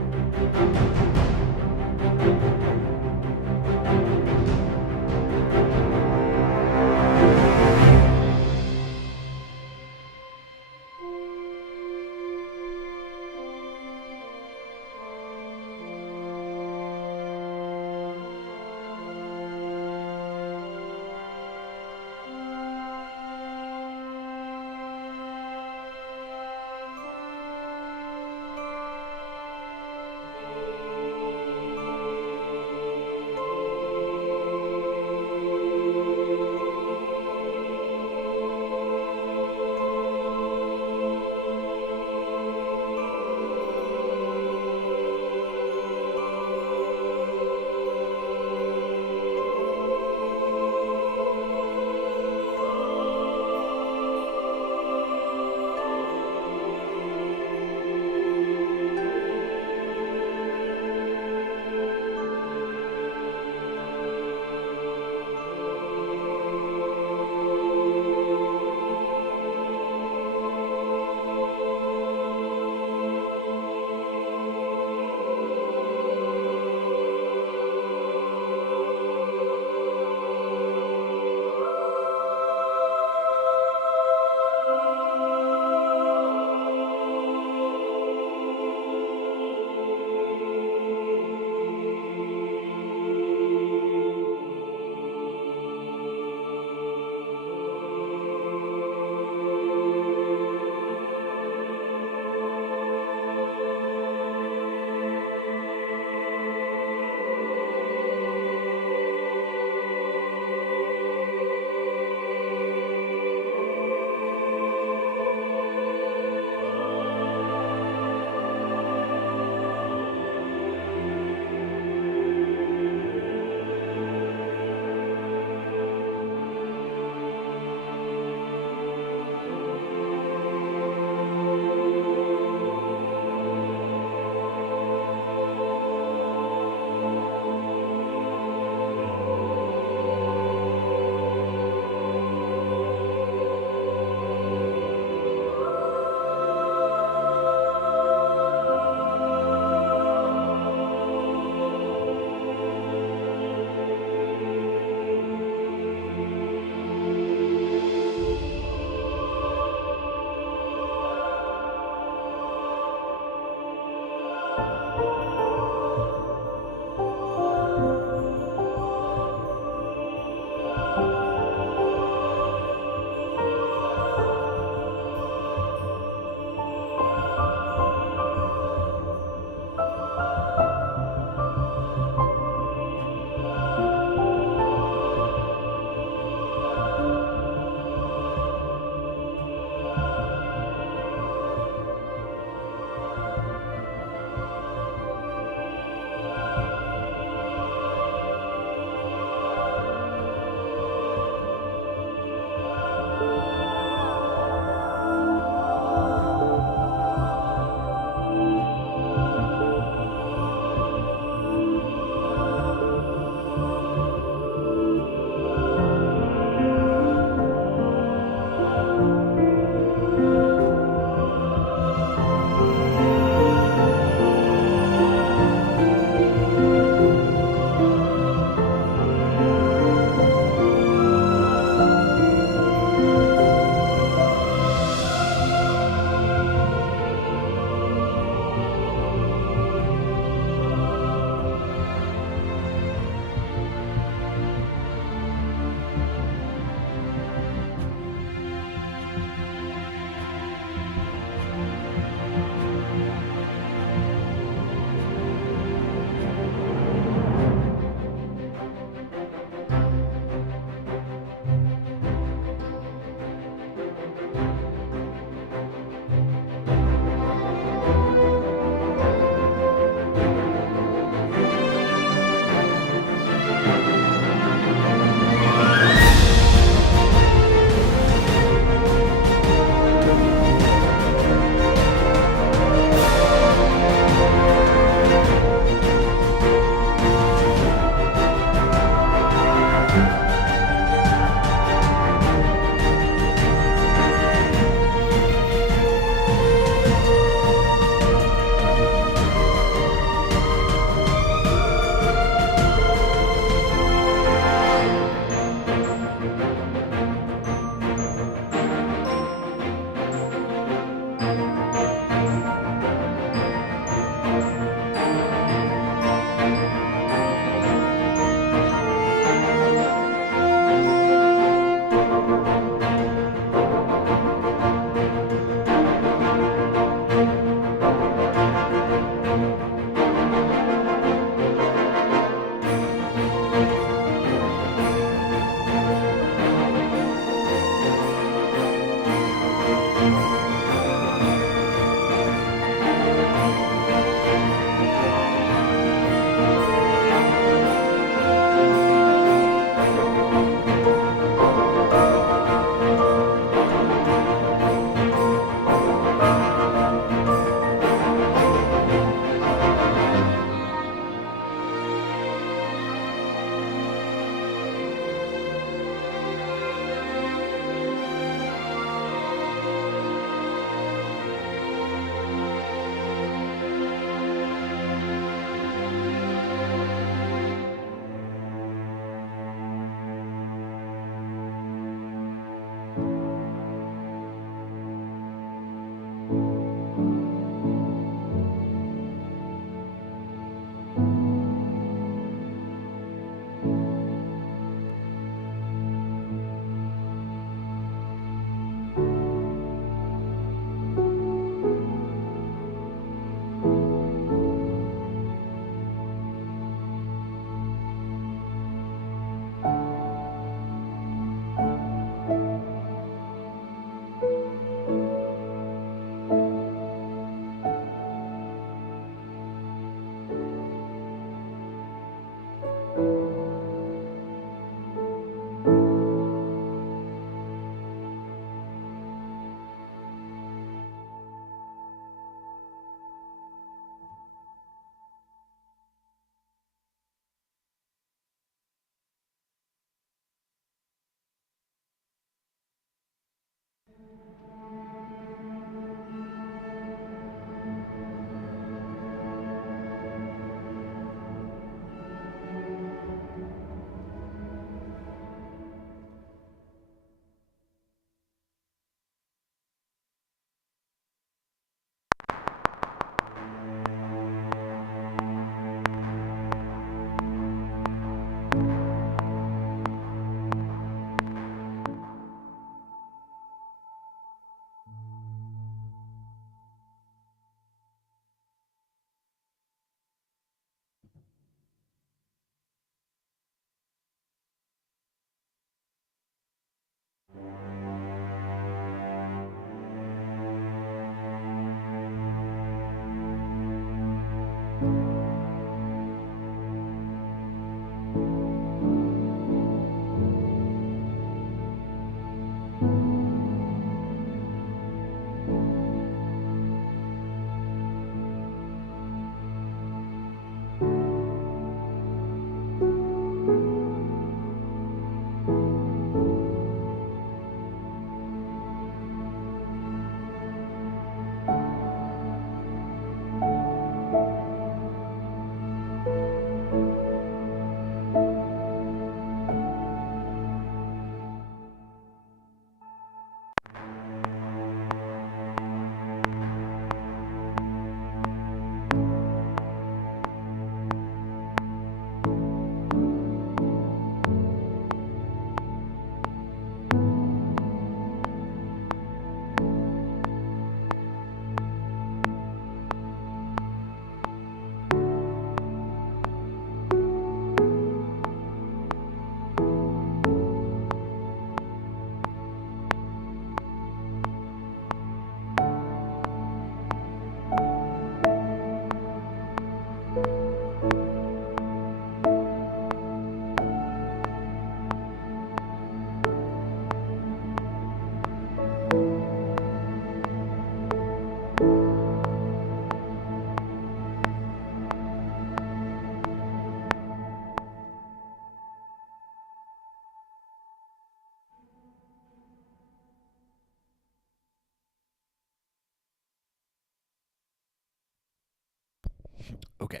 Okay.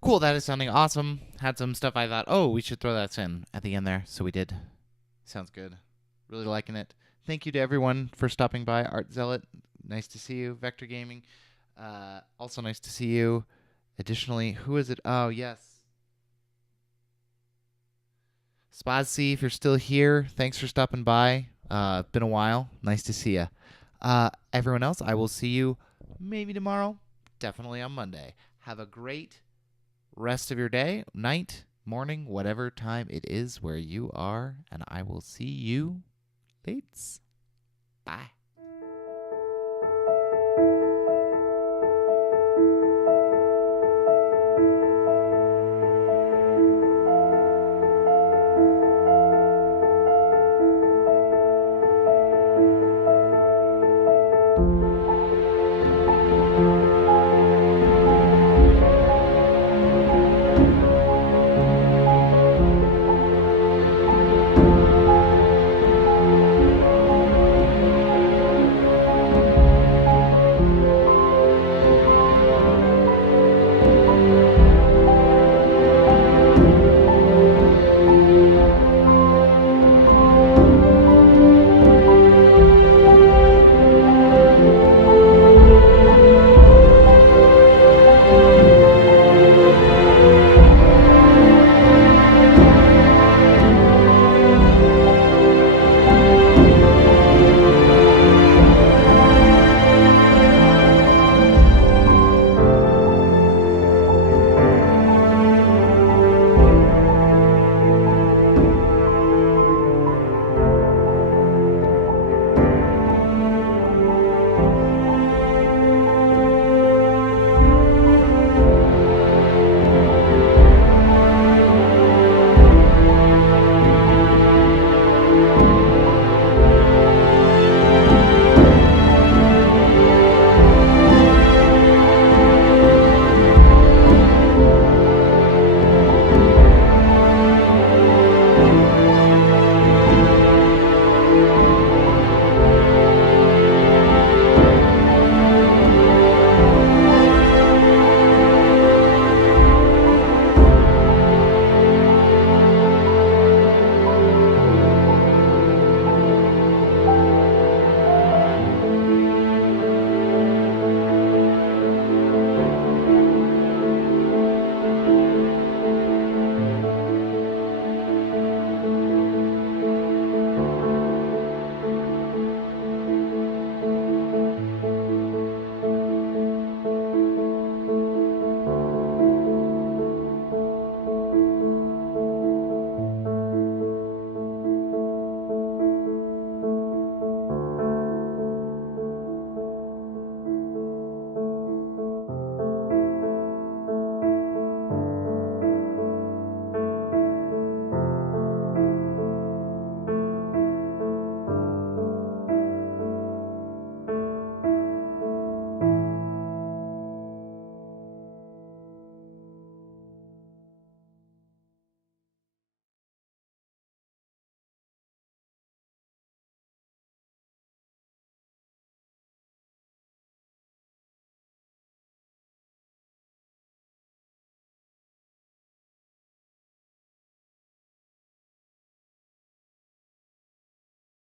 Cool. That is sounding awesome. Had some stuff I thought, oh, we should throw that in at the end there. So we did. Sounds good. Really liking it. Thank you to everyone for stopping by. Art Zealot, nice to see you. Vector Gaming, also nice to see you. Additionally, who is it? Oh, yes. Spazzy, if you're still here, thanks for stopping by. Been a while. Nice to see you. Everyone else, I will see you maybe tomorrow, definitely on Monday. Have a great rest of your day, night, morning, whatever time it is where you are, and I will see you later. Bye.